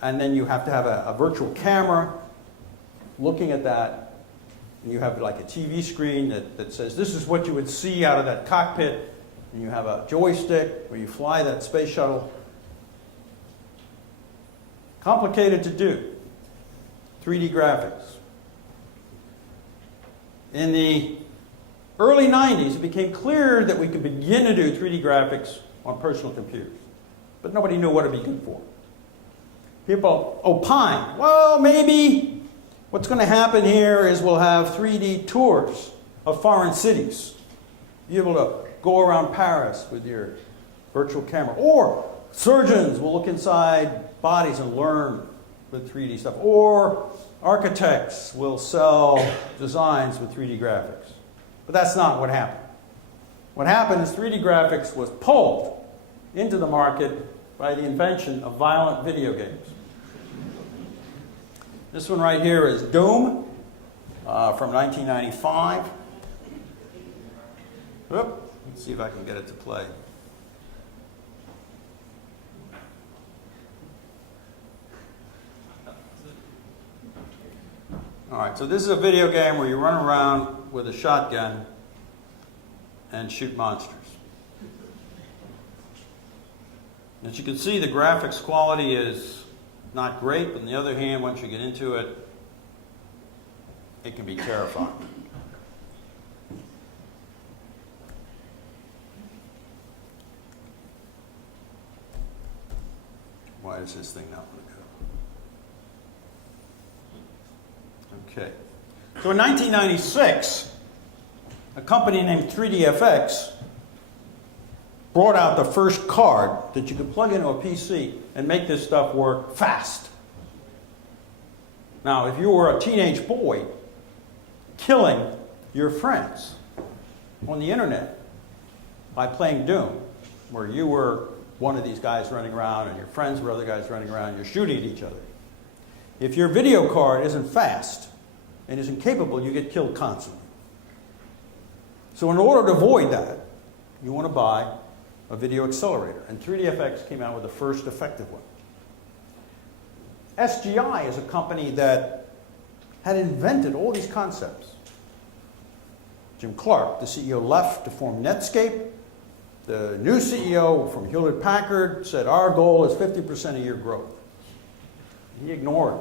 and then you have to have a virtual camera looking at that, and you have like a TV screen that says this is what you would see out of that cockpit, and you have a joystick where you fly that space shuttle. Complicated to do. 3D graphics. In the early 90s, it became clear that we could begin to do 3D graphics on personal computers. But nobody knew what to begin for. People opine, well, maybe what's going to happen here is we'll have 3D tours of foreign cities. You'll be able to go around Paris with your virtual camera. Or surgeons will look inside bodies and learn with 3D stuff. Or architects will sell designs with 3D graphics. But that's not what happened. What happened is 3D graphics was pulled into the market by the invention of violent video games. This one right here is Doom from 1995. Whoop. Let's see if I can get it to play. All right, so this is a video game where you run around with a shotgun and shoot monsters. As you can see, the graphics quality is not great, but on the other hand, once you get into it, it can be terrifying. Why is this thing not want to go? Okay. So in 1996, a company named 3DFX brought out the first card that you could plug into a PC and make this stuff work fast. Now, if you were a teenage boy killing your friends on the internet by playing Doom, where you were one of these guys running around and your friends were other guys running around, you're shooting at each other. If your video card isn't fast and isn't capable, you get killed constantly. So in order to avoid that, you want to buy a video accelerator. And 3DFX came out with the first effective one. SGI is a company that had invented all these concepts. Jim Clark, the CEO, left to form Netscape. The new CEO from Hewlett-Packard said, our goal is 50% a year growth. He ignored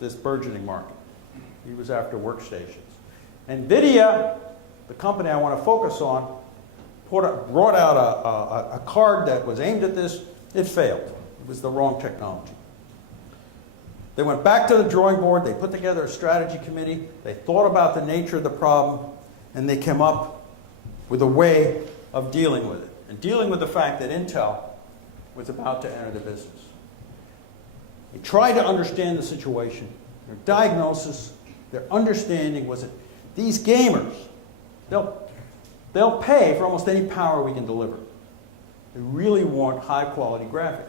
this burgeoning market. He was after workstations. NVIDIA, the company I want to focus on, brought out a card that was aimed at this. It failed. It was the wrong technology. They went back to the drawing board. They put together a strategy committee. They thought about the nature of the problem, and they came up with a way of dealing with it, and dealing with the fact that Intel was about to enter the business. They tried to understand the situation. Their diagnosis, their understanding was that these gamers, they'll pay for almost any power we can deliver. They really want high-quality graphics.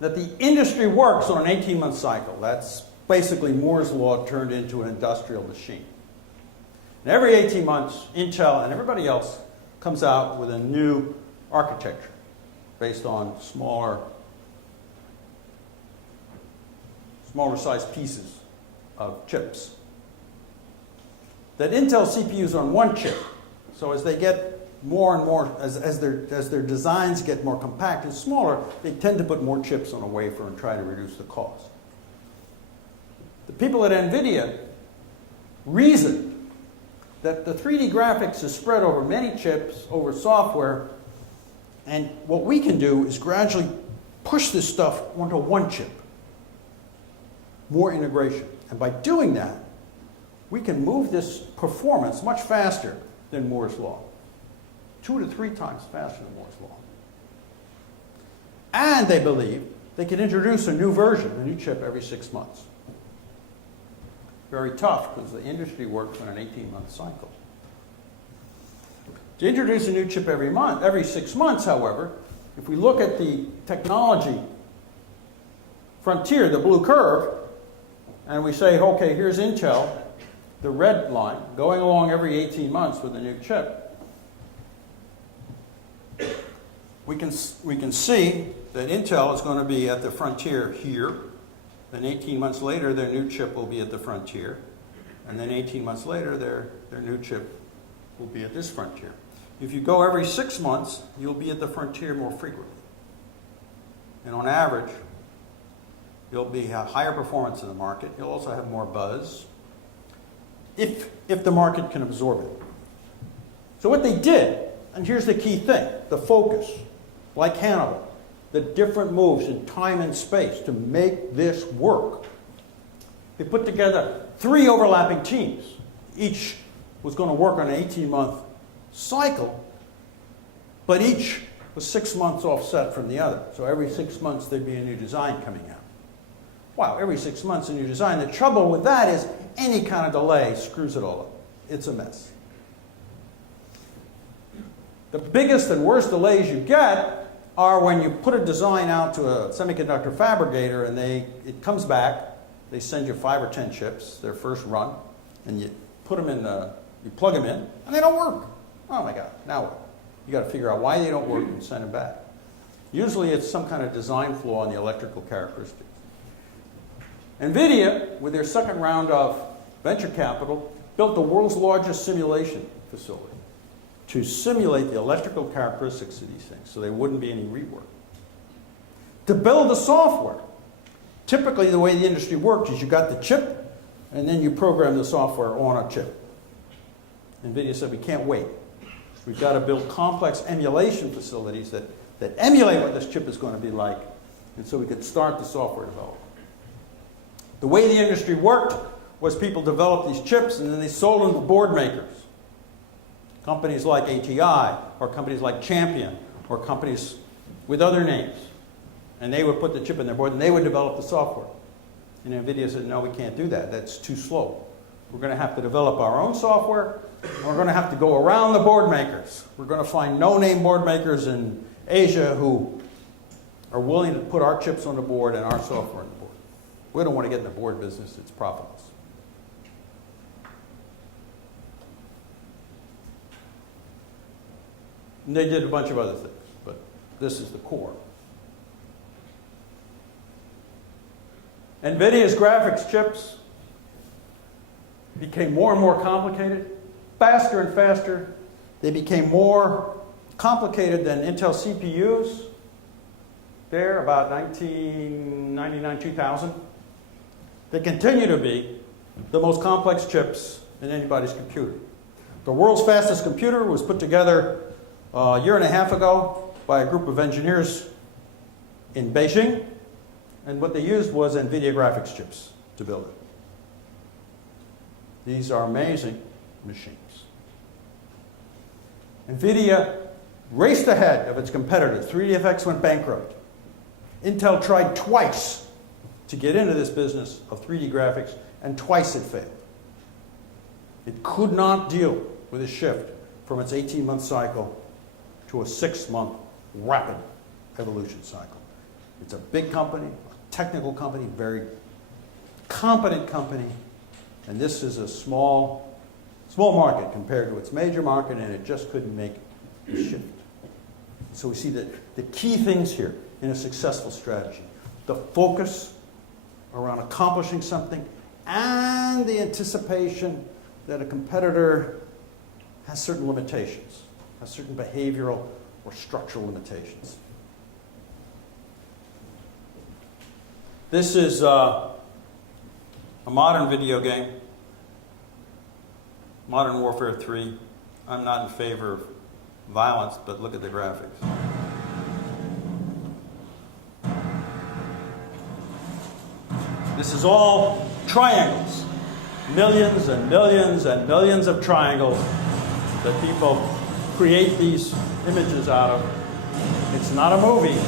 That the industry works on an 18-month cycle. That's basically Moore's law turned into an industrial machine. And every 18 months, Intel and everybody else comes out with a new architecture based on smaller sized pieces of chips. That Intel CPUs are on one chip. So as they get more and more, as their designs get more compact and smaller, they tend to put more chips on a wafer and try to reduce the cost. The people at NVIDIA reasoned that the 3D graphics is spread over many chips, over software, and what we can do is gradually push this stuff onto one chip. More integration. And by doing that, we can move this performance much faster than Moore's law. 2 to 3 times faster than Moore's law. And they believe they can introduce a new version, a new chip, every 6 months. Very tough, because the industry works on an 18-month cycle. To introduce a new chip every 6 months, however, if we look at the technology frontier, the blue curve, and we say, okay, here's Intel, the red line, going along every 18 months with a new chip, we can see that Intel is going to be at the frontier here. Then 18 months later, their new chip will be at the frontier. And then 18 months later, their new chip will be at this frontier. If you go every 6 months, you'll be at the frontier more frequently. And on average, you'll have higher performance in the market. You'll also have more buzz, if the market can absorb it. So what they did, and here's the key thing, the focus, like Hannibal, the different moves in time and space to make this work. They put together 3 overlapping teams. Each was going to work on an 18-month cycle, but each was 6 months offset from the other. So every 6 months there'd be a new design coming out. Wow, every 6 months a new design. The trouble with that is any kind of delay screws it all up. It's a mess. The biggest and worst delays you get are when you put a design out to a semiconductor fabricator and it comes back, they send you 5 or 10 chips, their first run, and you put them in, you plug them in, and they don't work. Oh my God, now what? You got to figure out why they don't work and send them back. Usually it's some kind of design flaw in the electrical characteristics. NVIDIA, with their second round of venture capital, built the world's largest simulation facility to simulate the electrical characteristics of these things so there wouldn't be any rework. To build the software, typically the way the industry works is you got the chip and then you program the software on a chip. NVIDIA said we can't wait. We've got to build complex emulation facilities that emulate what this chip is going to be like, and so we could start the software development. The way the industry worked was people developed these chips and then they sold them to board makers. Companies like ATI, or companies like Champion, or companies with other names. And they would put the chip in their board and they would develop the software. And NVIDIA said, no, we can't do that. That's too slow. We're going to have to develop our own software. And we're going to have to go around the board makers. We're going to find no-name board makers in Asia who are willing to put our chips on the board and our software on the board. We don't want to get in the board business. It's profitless. And they did a bunch of other things, but this is the core. NVIDIA's graphics chips became more and more complicated, faster and faster. They became more complicated than Intel CPUs there about 1999, 2000. They continue to be the most complex chips in anybody's computer. The world's fastest computer was put together a year and a half ago by a group of engineers in Beijing, and what they used was NVIDIA graphics chips to build it. These are amazing machines. NVIDIA raced ahead of its competitors. 3DFX went bankrupt. Intel tried twice to get into this business of 3D graphics, and twice it failed. It could not deal with a shift from its 18-month cycle to a 6-month rapid evolution cycle. It's a big company, a technical company, very competent company, and this is a small market compared to its major market, and it just couldn't make the shift. So we see that the key things here in a successful strategy: the focus around accomplishing something and the anticipation that a competitor has certain limitations, has certain behavioral or structural limitations. This is a modern video game, Modern Warfare 3. I'm not in favor of violence, but look at the graphics. This is all triangles. Millions and millions and millions of triangles that people create these images out of. It's not a movie.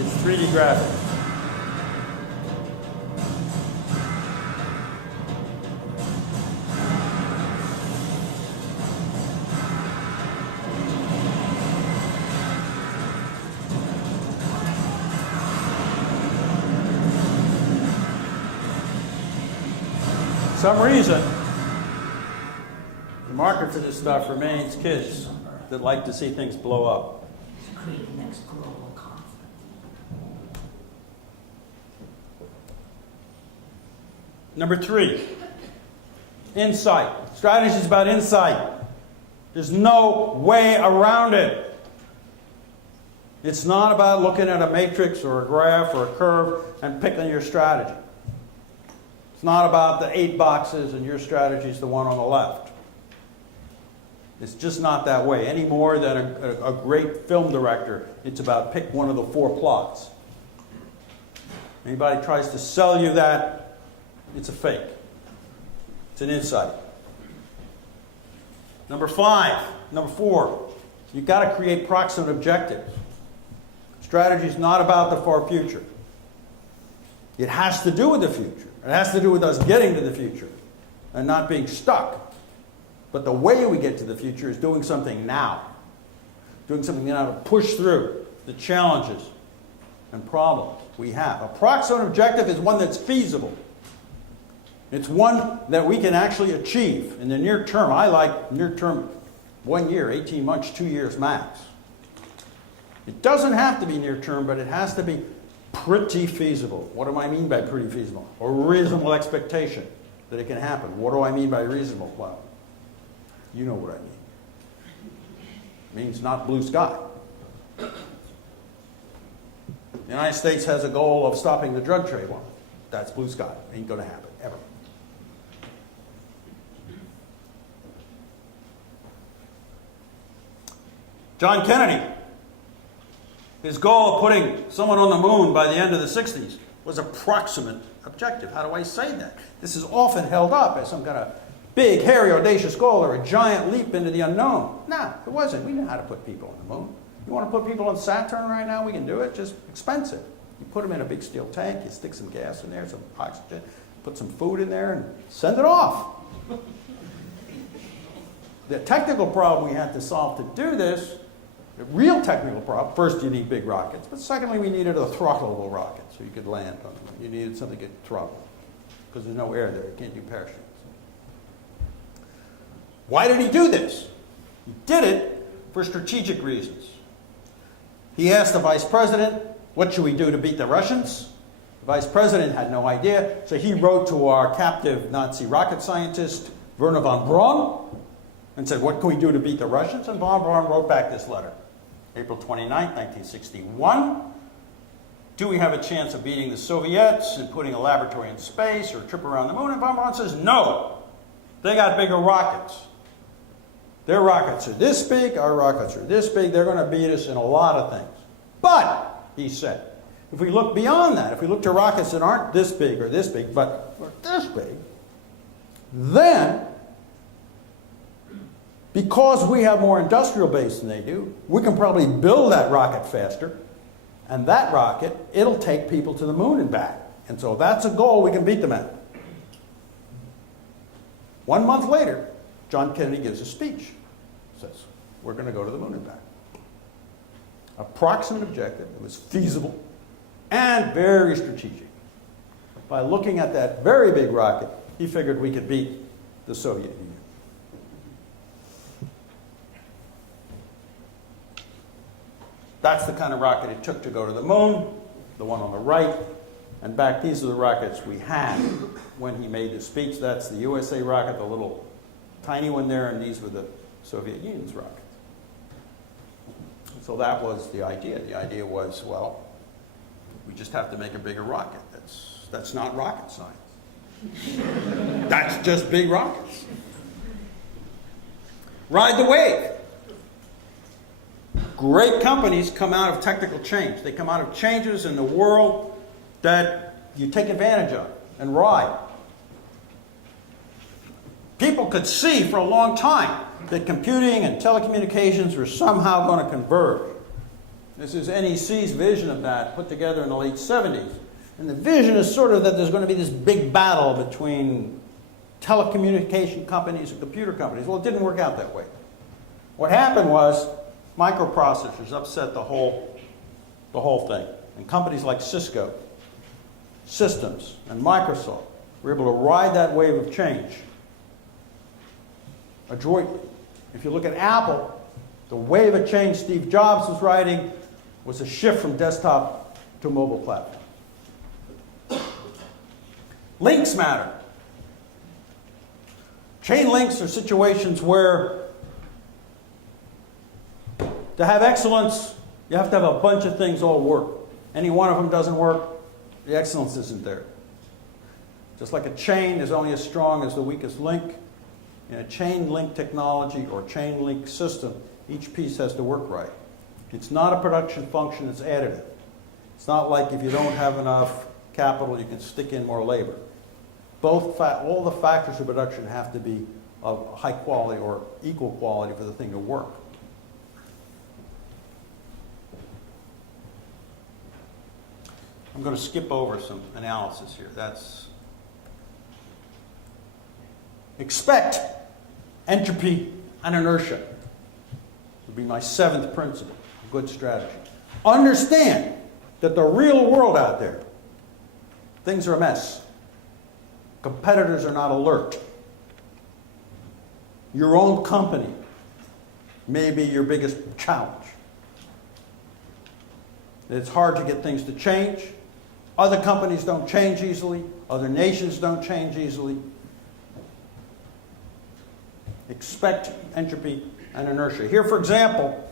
It's 3D graphics. For some reason, the market for this stuff remains kids that like to see things blow up. Create the next global conflict. Number 3, insight. Strategy is about insight. There's no way around it. It's not about looking at a matrix or a graph or a curve and picking your strategy. It's not about the 8 boxes and your strategy is the one on the left. It's just not that way, any more than a great film director. It's about pick one of the 4 plots. Anybody tries to sell you that, it's a fake. It's an insight. Number 4, you've got to create proximate objectives. Strategy is not about the far future. It has to do with the future. It has to do with us getting to the future and not being stuck. But the way we get to the future is doing something now. Doing something now to push through the challenges and problems we have. A proximate objective is one that's feasible. It's one that we can actually achieve in the near term. I like near term 1 year, 18 months, 2 years max. It doesn't have to be near term, but it has to be pretty feasible. What do I mean by pretty feasible? A reasonable expectation that it can happen. What do I mean by reasonable? Well, you know what I mean. It means not blue sky. The United States has a goal of stopping the drug trade. Well, that's blue sky. Ain't going to happen, ever. John Kennedy, his goal of putting someone on the moon by the end of the 60s was a proximate objective. How do I say that? This is often held up as some kind of big, hairy, audacious goal or a giant leap into the unknown. No, it wasn't. We know how to put people on the moon. You want to put people on Saturn right now? We can do it. Just expensive. You put them in a big steel tank, you stick some gas in there, some oxygen, put some food in there, and send it off. The technical problem we had to solve to do this, the real technical problem, first you need big rockets, but secondly we needed a throttleable rocket so you could land on them. You needed something to get throttled because there's no air there. You can't do parachutes. Why did he do this? He did it for strategic reasons. He asked the vice president, what should we do to beat the Russians? The Vice president had no idea, so he wrote to our captive Nazi rocket scientist, Werner von Braun, and said, what can we do to beat the Russians? And von Braun wrote back this letter, April 29, 1961. Do we have a chance of beating the Soviets and putting a laboratory in space or a trip around the moon? And von Braun says, no. They got bigger rockets. Their rockets are this big, our rockets are this big. They're going to beat us in a lot of things. But, he said, if we look beyond that, if we look to rockets that aren't this big or this big, but are this big, then, because we have more industrial base than they do, we can probably build that rocket faster. And that rocket, it'll take people to the moon and back. And so that's a goal we can beat them at. 1 month later, John Kennedy gives a speech. Says, we're going to go to the moon and back. Approximate objective. It was feasible and very strategic. By looking at that very big rocket, he figured we could beat the Soviet Union. That's the kind of rocket it took to go to the moon, the one on the right. And back, these are the rockets we had when he made the speech. That's the USA rocket, the little tiny one there, and these were the Soviet Union's rockets. So that was the idea. The idea was, well, we just have to make a bigger rocket. That's not rocket science. That's just big rockets. Ride the wave. Great companies come out of technical change. They come out of changes in the world that you take advantage of and ride. People could see for a long time that computing and telecommunications were somehow going to converge. This is NEC's vision of that, put together in the late 70s. And the vision is sort of that there's going to be this big battle between telecommunication companies and computer companies. Well, it didn't work out that way. What happened was microprocessors upset the whole thing. And companies like Cisco, Systems, and Microsoft were able to ride that wave of change adroitly. If you look at Apple, the wave of change Steve Jobs was riding was a shift from desktop to mobile platform. Links matter. Chain links are situations where to have excellence, you have to have a bunch of things all work. Any one of them doesn't work, the excellence isn't there. Just like a chain is only as strong as the weakest link, in a chain link technology or chain link system, each piece has to work right. It's not a production function, it's additive. It's not like if you don't have enough capital, you can stick in more labor. All the factors of production have to be of high quality or equal quality for the thing to work. I'm going to skip over some analysis here. Expect entropy and inertia would be my 7th principle of good strategy. Understand that the real world out there, things are a mess. Competitors are not alert. Your own company may be your biggest challenge. It's hard to get things to change. Other companies don't change easily. Other nations don't change easily. Expect entropy and inertia. Here, for example,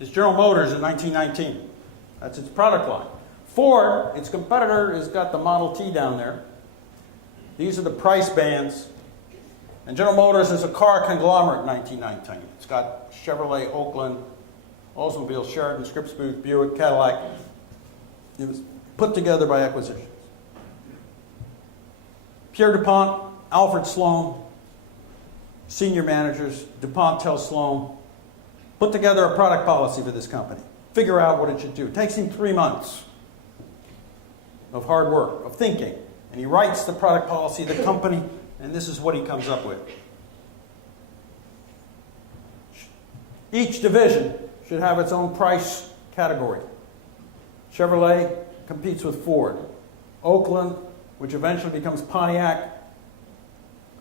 is General Motors in 1919. That's its product line. Ford, its competitor, has got the Model T down there. These are the price bands. And General Motors is a car conglomerate in 1919. It's got Chevrolet, Oakland, Oldsmobile, Sheridan, Scripps Booth, Buick, Cadillac. It was put together by acquisitions. Pierre DuPont, Alfred Sloan, senior managers, DuPont tells Sloan, put together a product policy for this company. Figure out what it should do. It takes him 3 months of hard work, of thinking. And he writes the product policy of the company, and this is what he comes up with. Each division should have its own price category. Chevrolet competes with Ford. Oakland, which eventually becomes Pontiac,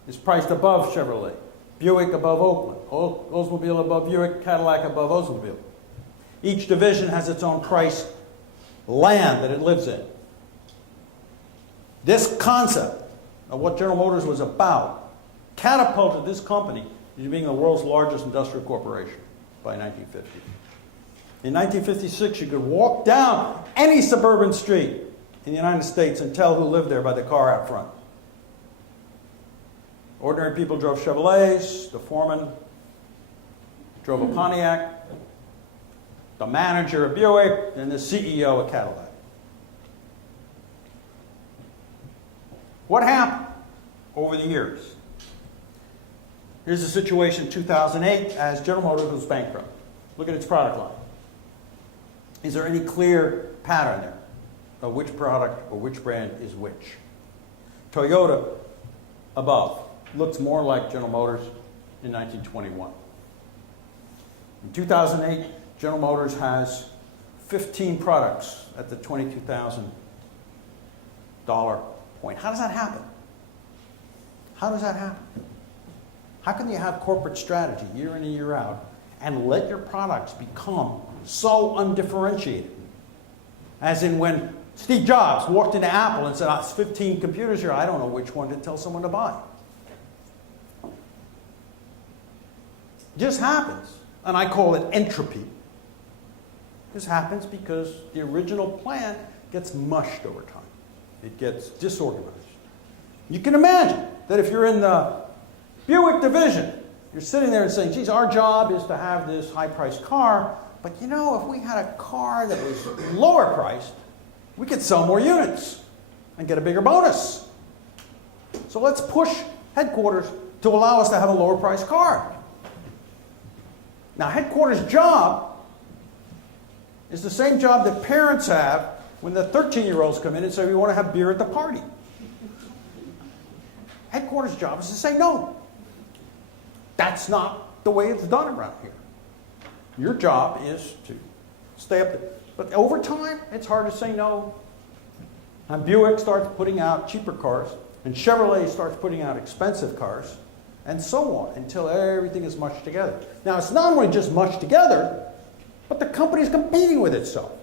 is priced above Chevrolet. Buick above Oakland. Oldsmobile above Buick. Cadillac above Oldsmobile. Each division has its own price land that it lives in. This concept of what General Motors was about catapulted this company into being the world's largest industrial corporation by 1950. In 1956, you could walk down any suburban street in the United States and tell who lived there by the car out front. Ordinary people drove Chevrolets, the foreman drove a Pontiac, the manager a Buick, and the CEO a Cadillac. What happened over the years? Here's the situation in 2008 as General Motors was bankrupt. Look at its product line. Is there any clear pattern there of which product or which brand is which? Toyota, above, looks more like General Motors in 1921. In 2008, General Motors has 15 products at the $22,000 point. How does that happen? How does that happen? How can you have corporate strategy year in and year out and let your products become so undifferentiated? As in when Steve Jobs walked into Apple and said, it's 15 computers here, I don't know which one to tell someone to buy. It just happens, and I call it entropy. This happens because the original plan gets mushed over time. It gets disorganized. You can imagine that if you're in the Buick division, you're sitting there and saying, geez, our job is to have this high-priced car, but you know, if we had a car that was lower priced, we could sell more units and get a bigger bonus. So let's push headquarters to allow us to have a lower priced car. Now, headquarters' job is the same job that parents have when the 13-year-olds come in and say, we want to have beer at the party. Headquarters' job is to say, no. That's not the way it's done around here. Your job is to stay up there. But over time, it's hard to say no. And Buick starts putting out cheaper cars, and Chevrolet starts putting out expensive cars, and so on, until everything is mushed together. Now, it's not only just mushed together, but the company's competing with itself.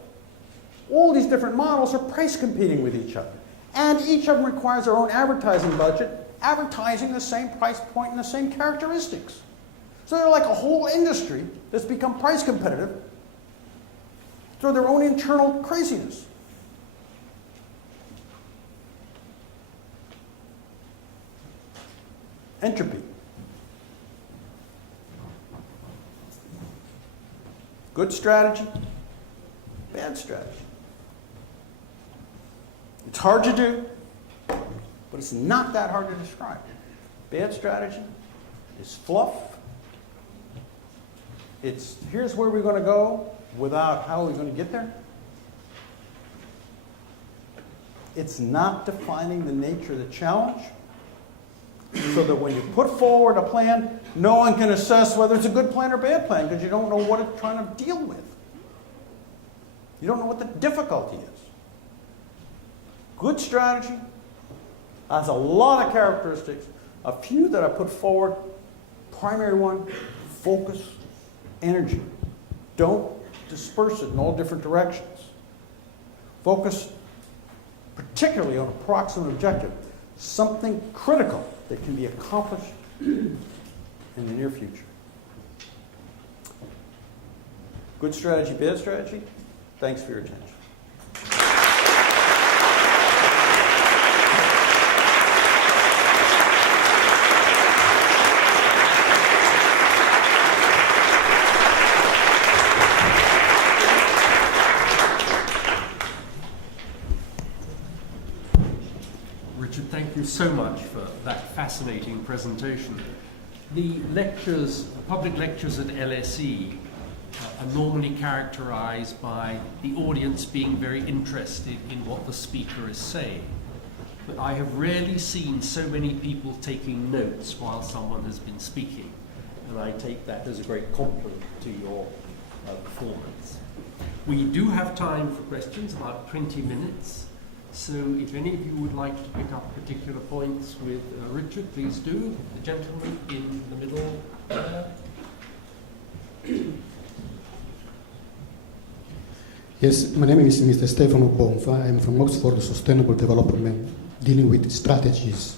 All these different models are price competing with each other. And each of them requires their own advertising budget, advertising the same price point and the same characteristics. So they're like a whole industry that's become price competitive through their own internal craziness. Entropy. Good strategy, bad strategy. It's hard to do, but it's not that hard to describe. Bad strategy is fluff. It's here's where we're going to go without how are we going to get there. It's not defining the nature of the challenge, so that when you put forward a plan, no one can assess whether it's a good plan or bad plan because you don't know what it's trying to deal with. You don't know what the difficulty is. Good strategy has a lot of characteristics. A few that I put forward. Primary one, focus, energy. Don't disperse it in all different directions. Focus particularly on a proximate objective, something critical that can be accomplished in the near future. Good strategy, bad strategy? Thanks for your attention. Richard, thank you so much for that fascinating presentation. The lectures, public lectures at LSE are normally characterized by the audience being very interested in what the speaker is saying. But I have rarely seen so many people taking notes while someone has been speaking, and I take that as a great compliment to your performance. We do have time for questions, about 20 minutes. So if any of you would like to pick up particular points with Richard, please do. The gentleman in the middle there. Yes, my name is Mr. Stefano Bonfa. I'm from Oxford Sustainable Development dealing with strategies.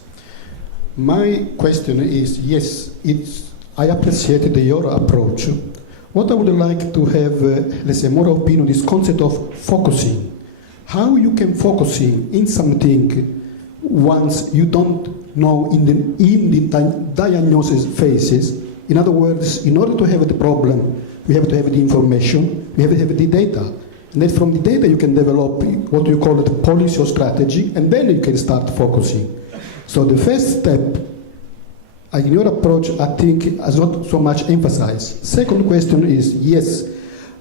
My question is, yes, I appreciated your approach. What I would like to have, let's say, more opinion is concept of focusing. How you can focusing in something once you don't know in the diagnosis phases. In other words, in order to have the problem, we have to have the information, we have to have the data. And then from the data you can develop what you call it policy or strategy, and then you can start focusing. So the first step, in your approach, I think has not so much emphasized. Second question is, yes,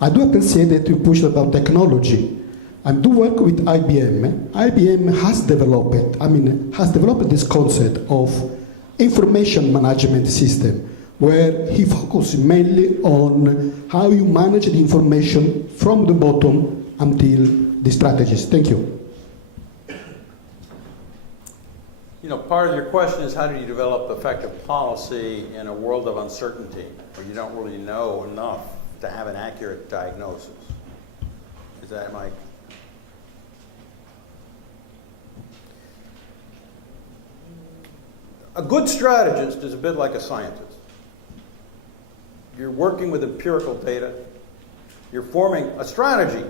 I do appreciate that you push about technology. I do work with IBM. IBM has developed this concept of information management system, where he focuses mainly on how you manage the information from the bottom until the strategies. Thank you. You know, part of your question is how do you develop effective policy in a world of uncertainty where you don't really know enough to have an accurate diagnosis? Is that Mike? A good strategist is a bit like a scientist. You're working with empirical data. You're forming a strategy.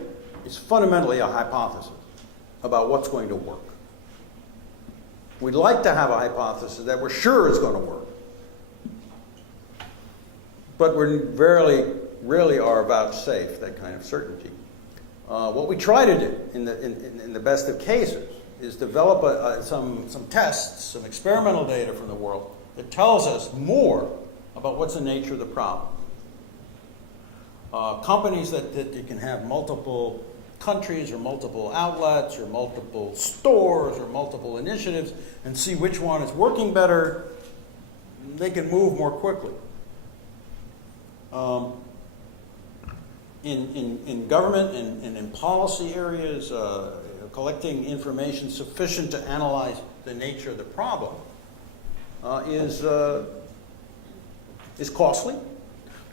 It's fundamentally a hypothesis about what's going to work. We'd like to have a hypothesis that we're sure is going to work. But we rarely are about safe, that kind of certainty. What we try to do in the best of cases is develop some tests, some experimental data from the world that tells us more about what's the nature of the problem. Companies that you can have multiple countries or multiple outlets or multiple stores or multiple initiatives and see which one is working better, they can move more quickly. In government and in policy areas, collecting information sufficient to analyze the nature of the problem is costly.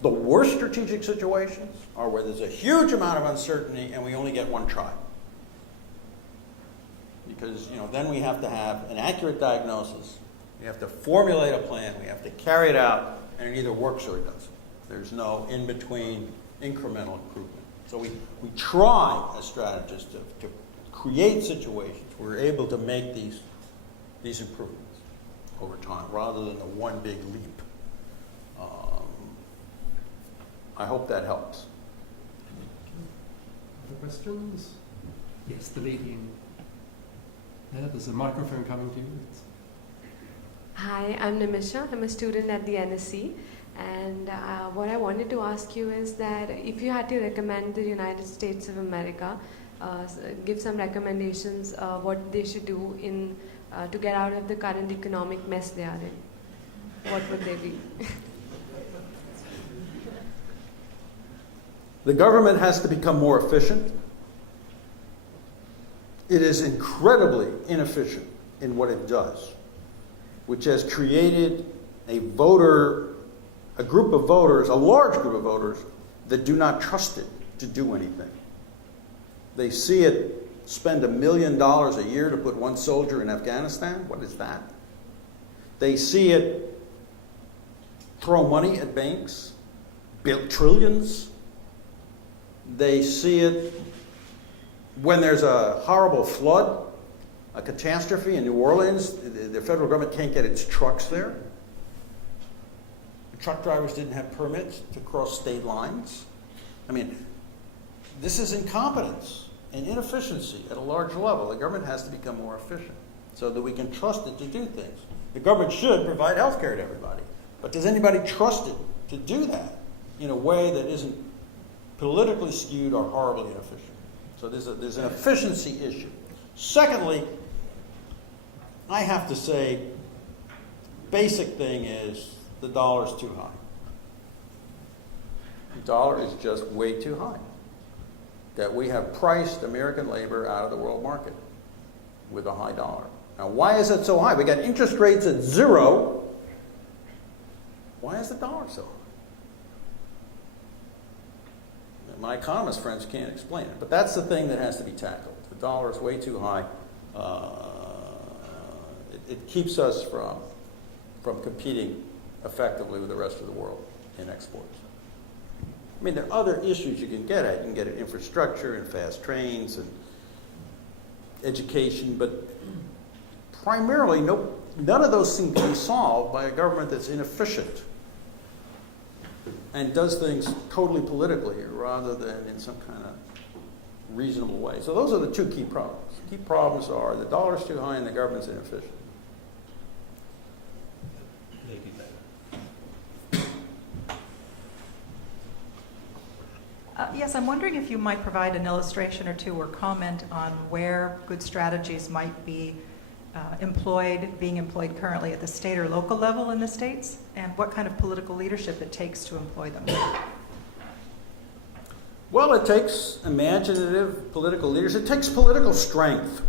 The worst strategic situations are where there's a huge amount of uncertainty and we only get one try. Because then we have to have an accurate diagnosis, we have to formulate a plan, we have to carry it out, and it either works or it doesn't. There's no in-between incremental improvement. So we try as strategists to create situations where we're able to make these improvements over time rather than the one big leap. I hope that helps. Other questions? Yes, the lady in there. There's a microphone coming to you. Hi, I'm Nimisha. I'm a student at the NSC. And what I wanted to ask you is that if you had to recommend the United States of America, give some recommendations what they should do to get out of the current economic mess they are in, what would they be? The government has to become more efficient. It is incredibly inefficient in what it does, which has created a group of voters, a large group of voters, that do not trust it to do anything. They see it spend $1 million a year to put one soldier in Afghanistan. What is that? They see it throw money at banks, build trillions. They see it when there's a horrible flood, a catastrophe in New Orleans. The federal government can't get its trucks there. The truck drivers didn't have permits to cross state lines. I mean, this is incompetence and inefficiency at a large level. The government has to become more efficient so that we can trust it to do things. The government should provide health care to everybody. But does anybody trust it to do that in a way that isn't politically skewed or horribly inefficient? So there's an efficiency issue. Secondly, I have to say, basic thing is the dollar's too high. The dollar is just way too high. That we have priced American labor out of the world market with a high dollar. Now, why is it so high? We got interest rates at 0. Why is the dollar so high? My economist friends can't explain it, but that's the thing that has to be tackled. The dollar is way too high. it keeps us from competing effectively with the rest of the world in exports. I mean, there are other issues you can get at. You can get at infrastructure and fast trains and education, but primarily none of those things can be solved by a government that's inefficient and does things totally politically rather than in some kind of reasonable way. So those are the two key problems. Key problems are the dollar's too high and the government's inefficient. Yes, I'm wondering if you might provide an illustration or two or comment on where good strategies might be being employed currently at the state or local level in the states, and what kind of political leadership it takes to employ them. Well, it takes imaginative political leaders. It takes political strength.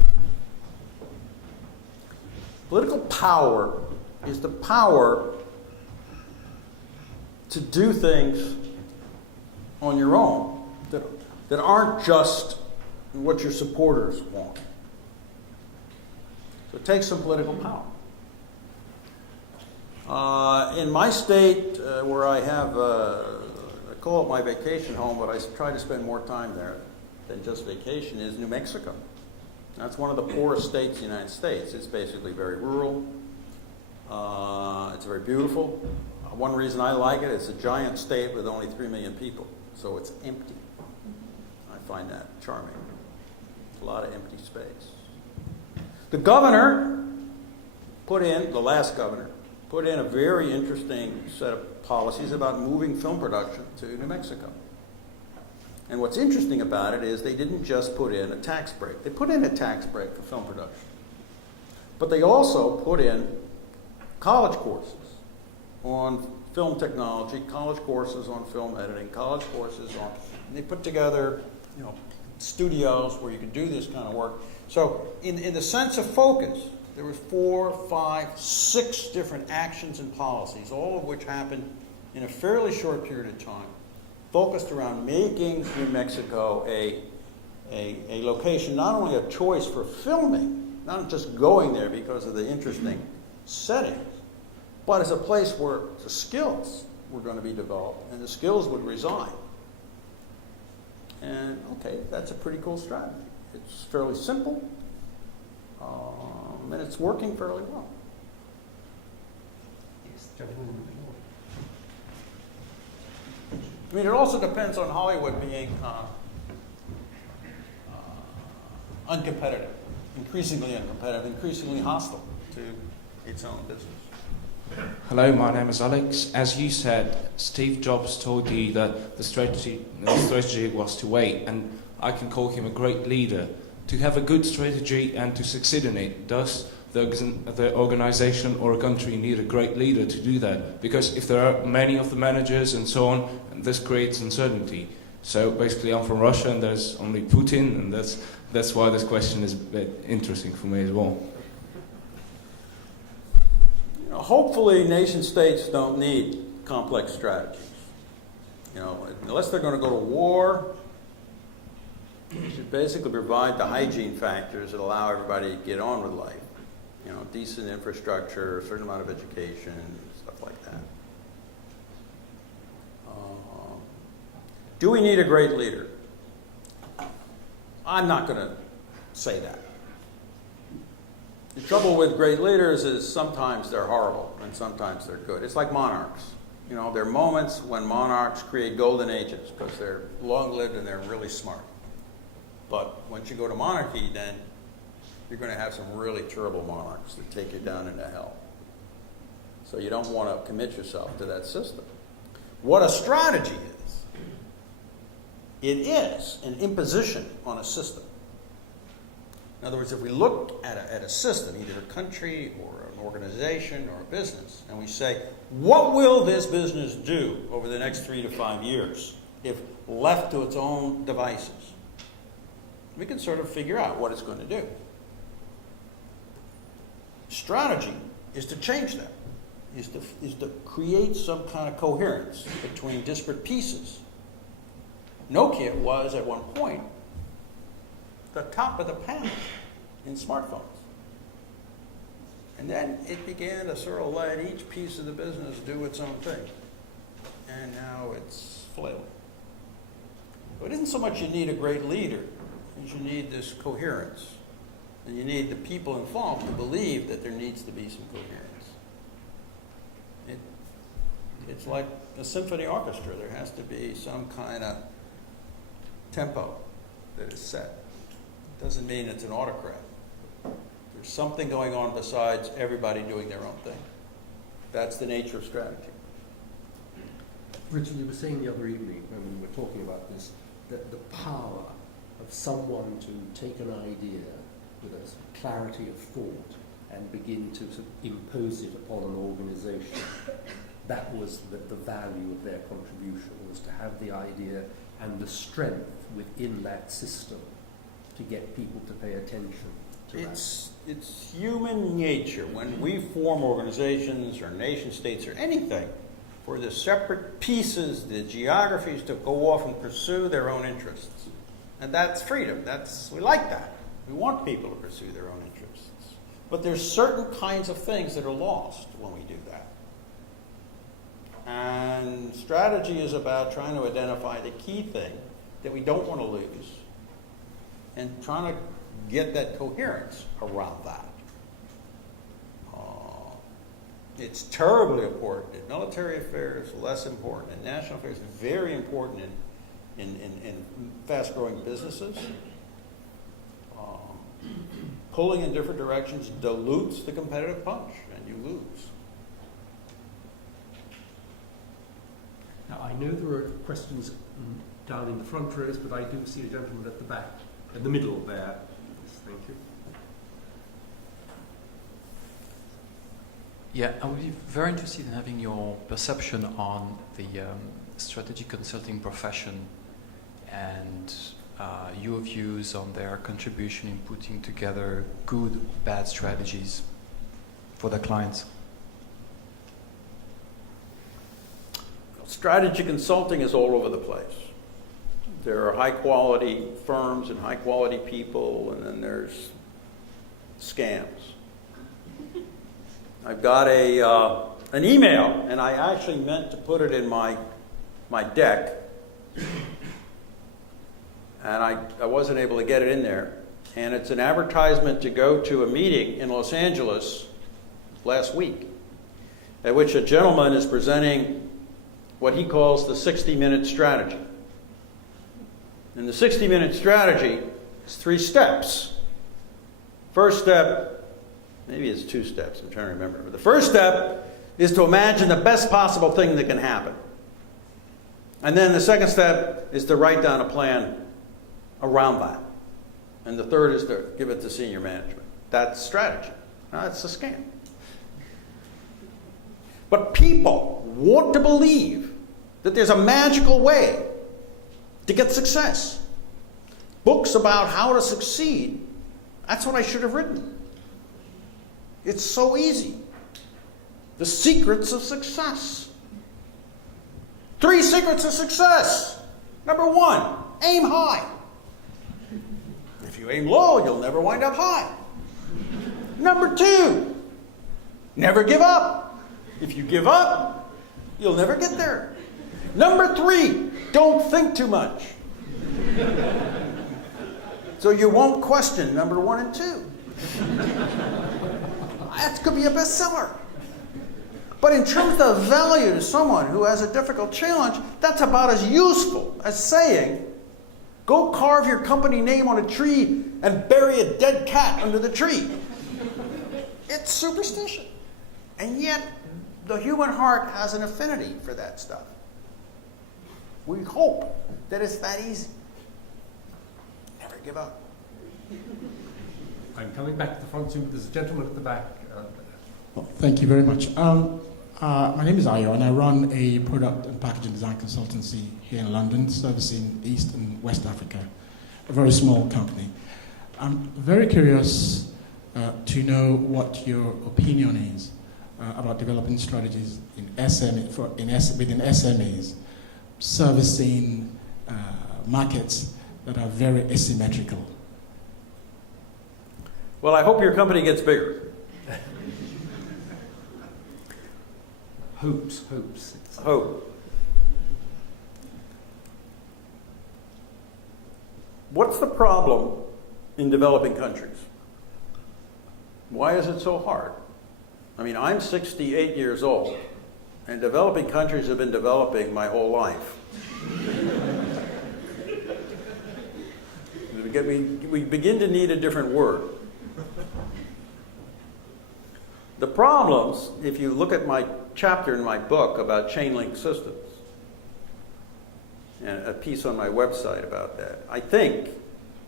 Political power is the power to do things on your own that aren't just what your supporters want. So it takes some political power. In my state, where I have, I call it my vacation home, but I try to spend more time there than just vacation, is New Mexico. That's one of the poorest states in the United States. It's basically very rural. It's very beautiful. One reason I like it, it's a giant state with only 3 million people, so it's empty. I find that charming. A lot of empty space. The governor the last governor, put in a very interesting set of policies about moving film production to New Mexico. And what's interesting about it is they didn't just put in a tax break. They put in a tax break for film production. But they also put in college courses on film technology, college courses on film editing, college courses on... And they put together, studios where you can do this kind of work. So in the sense of focus, there were 4, 5, 6 different actions and policies, all of which happened in a fairly short period of time, focused around making New Mexico a location, not only a choice for filming, not just going there because of the interesting settings, but as a place where the skills were going to be developed and the skills would reside. And okay, that's a pretty cool strategy. It's fairly simple, and it's working fairly well. Yes, gentlemen. I mean, it also depends on Hollywood being uncompetitive, increasingly uncompetitive, increasingly hostile to its own business. Hello, my name is Alex. As you said, Steve Jobs told you that the strategy was to wait, and I can call him a great leader. To have a good strategy and to succeed in it, does the organization or a country need a great leader to do that? Because if there are many of the managers and so on, this creates uncertainty. So basically I'm from Russia and there's only Putin, and that's why this question is a bit interesting for me as well. Hopefully nation states don't need complex strategies. Unless they're going to go to war, you should basically provide the hygiene factors that allow everybody to get on with life. Decent infrastructure, a certain amount of education, stuff like that. Do we need a great leader? I'm not going to say that. The trouble with great leaders is sometimes they're horrible and sometimes they're good. It's like monarchs. There are moments when monarchs create golden ages because they're long-lived and they're really smart. But once you go to monarchy, then you're going to have some really terrible monarchs that take you down into hell. So you don't want to commit yourself to that system. What a strategy is, it is an imposition on a system. In other words, if we look at a system, either a country or an organization or a business, and we say, what will this business do over the next 3 to 5 years if left to its own devices? We can sort of figure out what it's going to do. Strategy is to change that, is to create some kind of coherence between disparate pieces. Nokia was, at one point, the top of the panel in smartphones. And then it began to sort of let each piece of the business do its own thing. And now it's flailing. But it isn't so much you need a great leader, as you need this coherence. And you need the people involved to believe that there needs to be some coherence. It's like a symphony orchestra. There has to be some kind of tempo that is set. It doesn't mean it's an autocrat. There's something going on besides everybody doing their own thing. That's the nature of strategy. Richard, you were saying the other evening when we were talking about this, that the power of someone to take an idea with a clarity of thought and begin to sort of impose it upon an organization, that was the value of their contribution, was to have the idea and the strength within that system to get people to pay attention to It's human nature. When we form organizations or nation states or anything, for the separate pieces, the geographies to go off and pursue their own interests. And that's freedom. We like that. We want people to pursue their own interests. But there's certain kinds of things that are lost when we do that. And strategy is about trying to identify the key thing that we don't want to lose and trying to get that coherence around that. It's terribly important in military affairs, less important in national affairs, very important in fast-growing businesses. Pulling in different directions dilutes the competitive punch, and you lose. Now, I know there are questions down in the front rows, but I do see a gentleman at the back, in the middle there. Yes, thank you. Yeah, I would be very interested in having your perception on the strategic consulting profession and your views on their contribution in putting together good, bad strategies for their clients. Strategy consulting is all over the place. There are high-quality firms and high-quality people, and then there's scams. I've got an email, and I actually meant to put it in my deck, and I wasn't able to get it in there. And it's an advertisement to go to a meeting in Los Angeles last week, at which a gentleman is presenting what he calls the 60-minute strategy. And the 60-minute strategy is 3 steps. First step, maybe it's 2 steps, I'm trying to remember. But the first step is to imagine the best possible thing that can happen. And then the second step is to write down a plan around that. And the third is to give it to senior management. That's strategy. Now, that's a scam. But people want to believe that there's a magical way to get success. Books about how to succeed, that's what I should have written. It's so easy. The secrets of success. 3 secrets of success. Number 1, aim high. If you aim low, you'll never wind up high. Number 2, never give up. If you give up, you'll never get there. Number 3, don't think too much. So you won't question number 1 and 2. That could be a bestseller. But in terms of value to someone who has a difficult challenge, that's about as useful as saying, go carve your company name on a tree and bury a dead cat under the tree. It's superstition. And yet, the human heart has an affinity for that stuff. We hope that it's that easy. Never give up. I'm coming back to the front room. There's a gentleman at the back. Well, thank you very much. My name is Ayo, and I run a product and packaging design consultancy here in London, servicing East and West Africa, a very small company. I'm very curious to know what your opinion is about developing strategies within SMEs, servicing markets that are very asymmetrical. Well, I hope your company gets bigger. hopes. Hope. What's the problem in developing countries? Why is it so hard? I mean, I'm 68 years old, and developing countries have been developing my whole life. We begin to need a different word. The problems, if you look at my chapter in my book about chain link systems, and a piece on my website about that, I think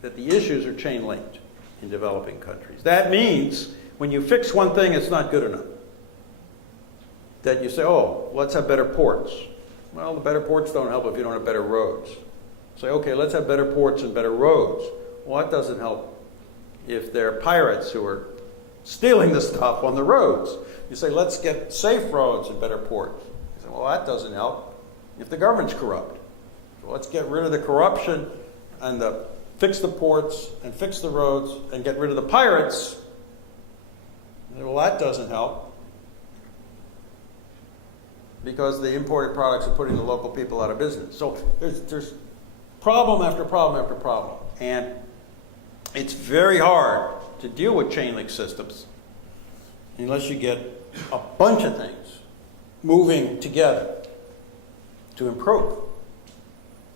that the issues are chain linked in developing countries. That means when you fix one thing, it's not good enough. That you say, oh, let's have better ports. Well, the better ports don't help if you don't have better roads. Say, okay, let's have better ports and better roads. Well, that doesn't help if there are pirates who are stealing the stuff on the roads. You say, let's get safe roads and better ports. You say, well, that doesn't help if the government's corrupt. So let's get rid of the corruption and fix the ports and fix the roads and get rid of the pirates. You say, well, that doesn't help because the imported products are putting the local people out of business. So there's problem after problem after problem. And it's very hard to deal with chain link systems unless you get a bunch of things moving together to improve.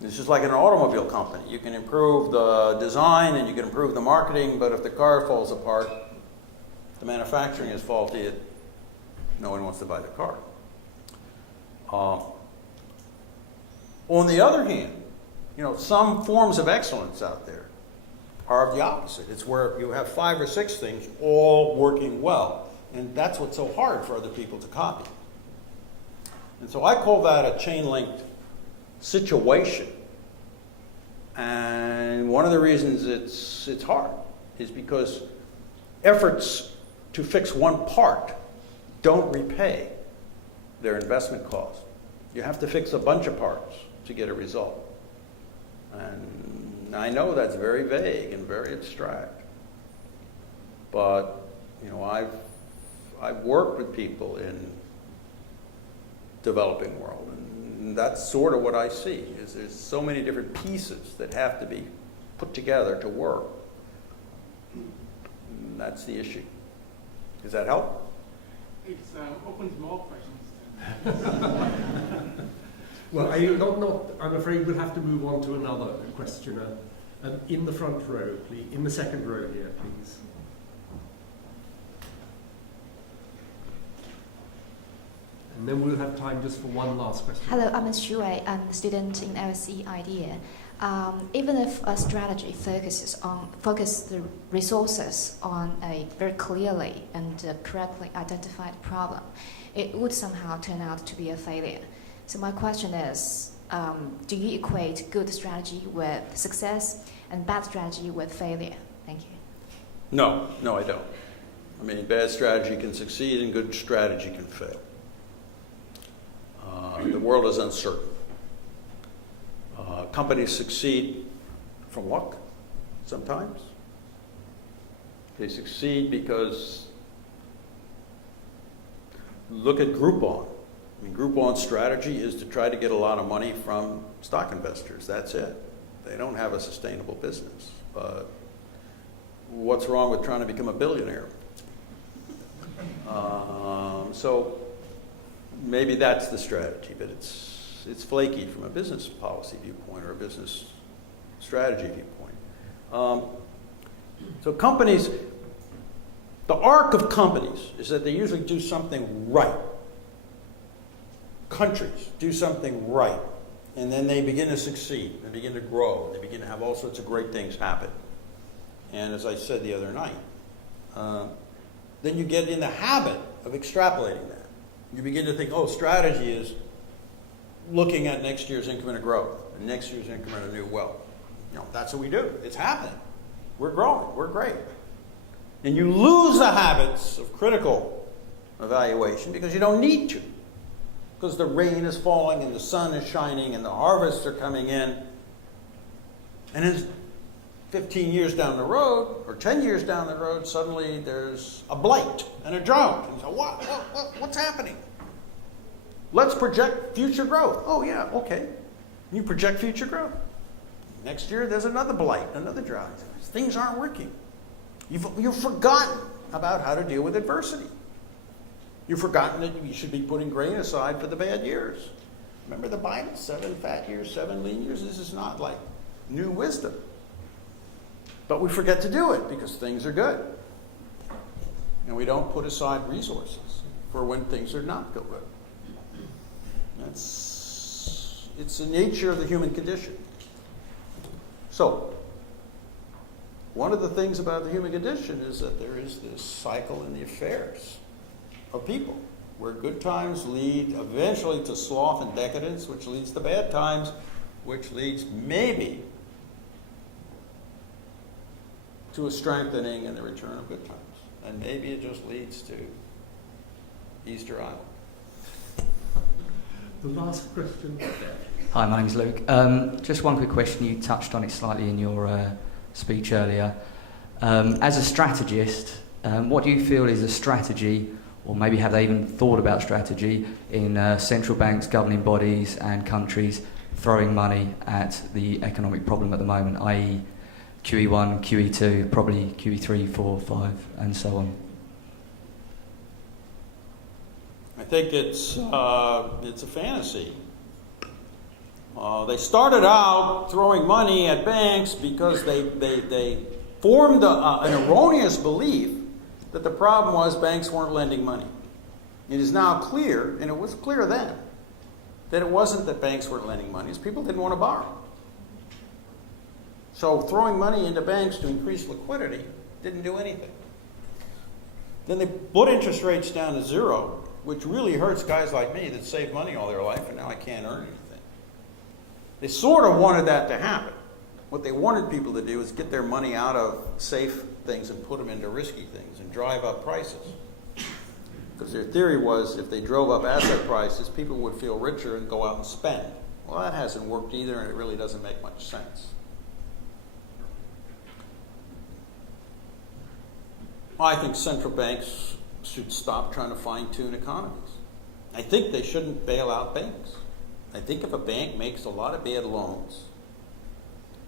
It's just like an automobile company. You can improve the design and you can improve the marketing, but if the car falls apart, the manufacturing is faulty, no one wants to buy the car. On the other hand, some forms of excellence out there are the opposite. It's where you have 5 or 6 things all working well, and that's what's so hard for other people to copy. And so I call that a chain-linked situation. And one of the reasons it's hard is because efforts to fix one part don't repay their investment cost. You have to fix a bunch of parts to get a result. And I know that's very vague and very abstract. But, I've worked with people in developing world, and that's sort of what I see, is there's so many different pieces that have to be put together to work. And that's the issue. Does that help? It opens more questions. Well, I'm afraid we'll have to move on to another questioner. In the front row, please. In the second row here, please. And then we'll have time just for one last question. Hello, I'm Xu Wei. I'm a student in LSE IDEA. Even if a strategy focuses the resources on a very clearly and correctly identified problem, it would somehow turn out to be a failure. So my question is, do you equate good strategy with success and bad strategy with failure? Thank you. No, I don't. I mean, bad strategy can succeed and good strategy can fail. The world is uncertain. Companies succeed from luck sometimes. They succeed because, look at Groupon. I mean, Groupon's strategy is to try to get a lot of money from stock investors. That's it. They don't have a sustainable business. But what's wrong with trying to become a billionaire? So maybe that's the strategy, but it's flaky from a business policy viewpoint or a business strategy viewpoint. So companies, the arc of companies is that they usually do something right. Countries do something right, and then they begin to succeed, they begin to grow, they begin to have all sorts of great things happen. And as I said the other night, then you get in the habit of extrapolating that. You begin to think, oh, strategy is looking at next year's increment of growth, and next year's increment of new wealth. That's what we do. It's happening. We're growing. We're great. And you lose the habits of critical evaluation because you don't need to. Because the rain is falling and the sun is shining and the harvests are coming in. And as 15 years down the road, or 10 years down the road, suddenly there's a blight and a drought. And so what's happening? Let's project future growth. Oh, yeah, okay. You project future growth. Next year, there's another blight, another drought. Things aren't working. You've forgotten about how to deal with adversity. You've forgotten that you should be putting grain aside for the bad years. Remember the Bible, 7 fat years, 7 lean years? This is not like new wisdom. But we forget to do it because things are good. And we don't put aside resources for when things are not good. It's the nature of the human condition. So, one of the things about the human condition is that there is this cycle in the affairs of people, where good times lead eventually to sloth and decadence, which leads to bad times, which leads maybe to a strengthening and the return of good times. And maybe it just leads to Easter Island. The last question there. Hi, my name's Luke. Just one quick question. You touched on it slightly in your speech earlier. As a strategist, what do you feel is a strategy, or maybe have they even thought about strategy, in central banks, governing bodies and countries throwing money at the economic problem at the moment, i.e. QE1, QE2, probably QE3, 4, 5, and so on? I think it's a fantasy. They started out throwing money at banks because they formed an erroneous belief that the problem was banks weren't lending money. It is now clear, and it was clear then, that it wasn't that banks weren't lending money, it's people didn't want to borrow. So throwing money into banks to increase liquidity didn't do anything. Then they put interest rates down to zero, which really hurts guys like me that saved money all their life and now I can't earn anything. They sort of wanted that to happen. What they wanted people to do is get their money out of safe things and put them into risky things and drive up prices. Because their theory was if they drove up asset prices, people would feel richer and go out and spend. Well, that hasn't worked either, and it really doesn't make much sense. I think central banks should stop trying to fine-tune economies. I think they shouldn't bail out banks. I think if a bank makes a lot of bad loans,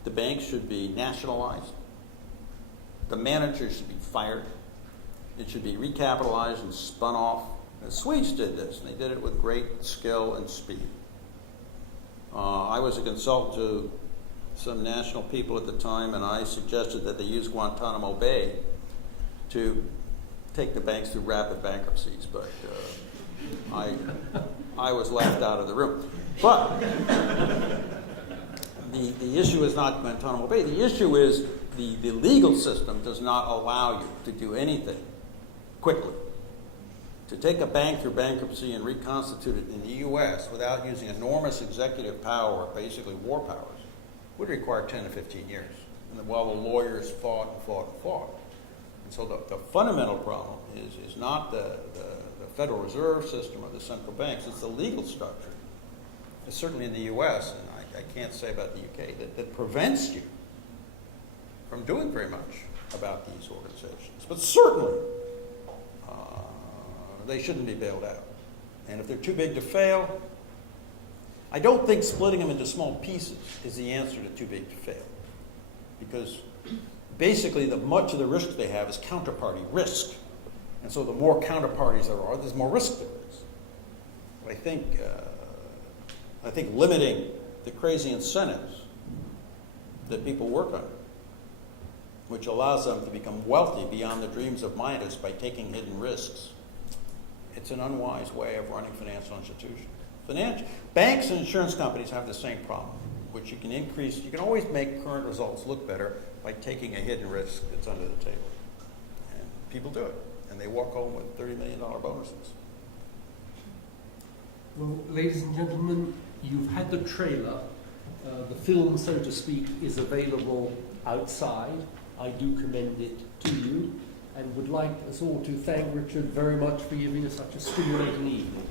the bank should be nationalized. The manager should be fired. It should be recapitalized and spun off. The Swedes did this, and they did it with great skill and speed. I was a consultant to some national people at the time, and I suggested that they use Guantanamo Bay to take the banks through rapid bankruptcies, but I was left out of the room. But the issue is not Guantanamo Bay. The issue is the legal system does not allow you to do anything quickly. To take a bank through bankruptcy and reconstitute it in the U.S. without using enormous executive power, basically war powers, would require 10 to 15 years. And while the lawyers fought and fought and fought. And so the fundamental problem is not the Federal Reserve System or the central banks, it's the legal structure. It's certainly in the U.S., and I can't say about the U.K., that prevents you from doing very much about these organizations. But certainly, they shouldn't be bailed out. And if they're too big to fail, I don't think splitting them into small pieces is the answer to too big to fail. Because basically, much of the risk they have is counterparty risk. And so the more counterparties there are, there's more risk there is. But I think limiting the crazy incentives that people work on, which allows them to become wealthy beyond the dreams of miners by taking hidden risks, it's an unwise way of running financial institutions. Banks and insurance companies have the same problem, which you can always make current results look better by taking a hidden risk that's under the table. And people do it, and they walk home with $30 million bonuses. Well, ladies and gentlemen, you've had the trailer. The film, so to speak, is available outside. I do commend it to you, and would like us all to thank Richard very much for giving us such a stimulating evening.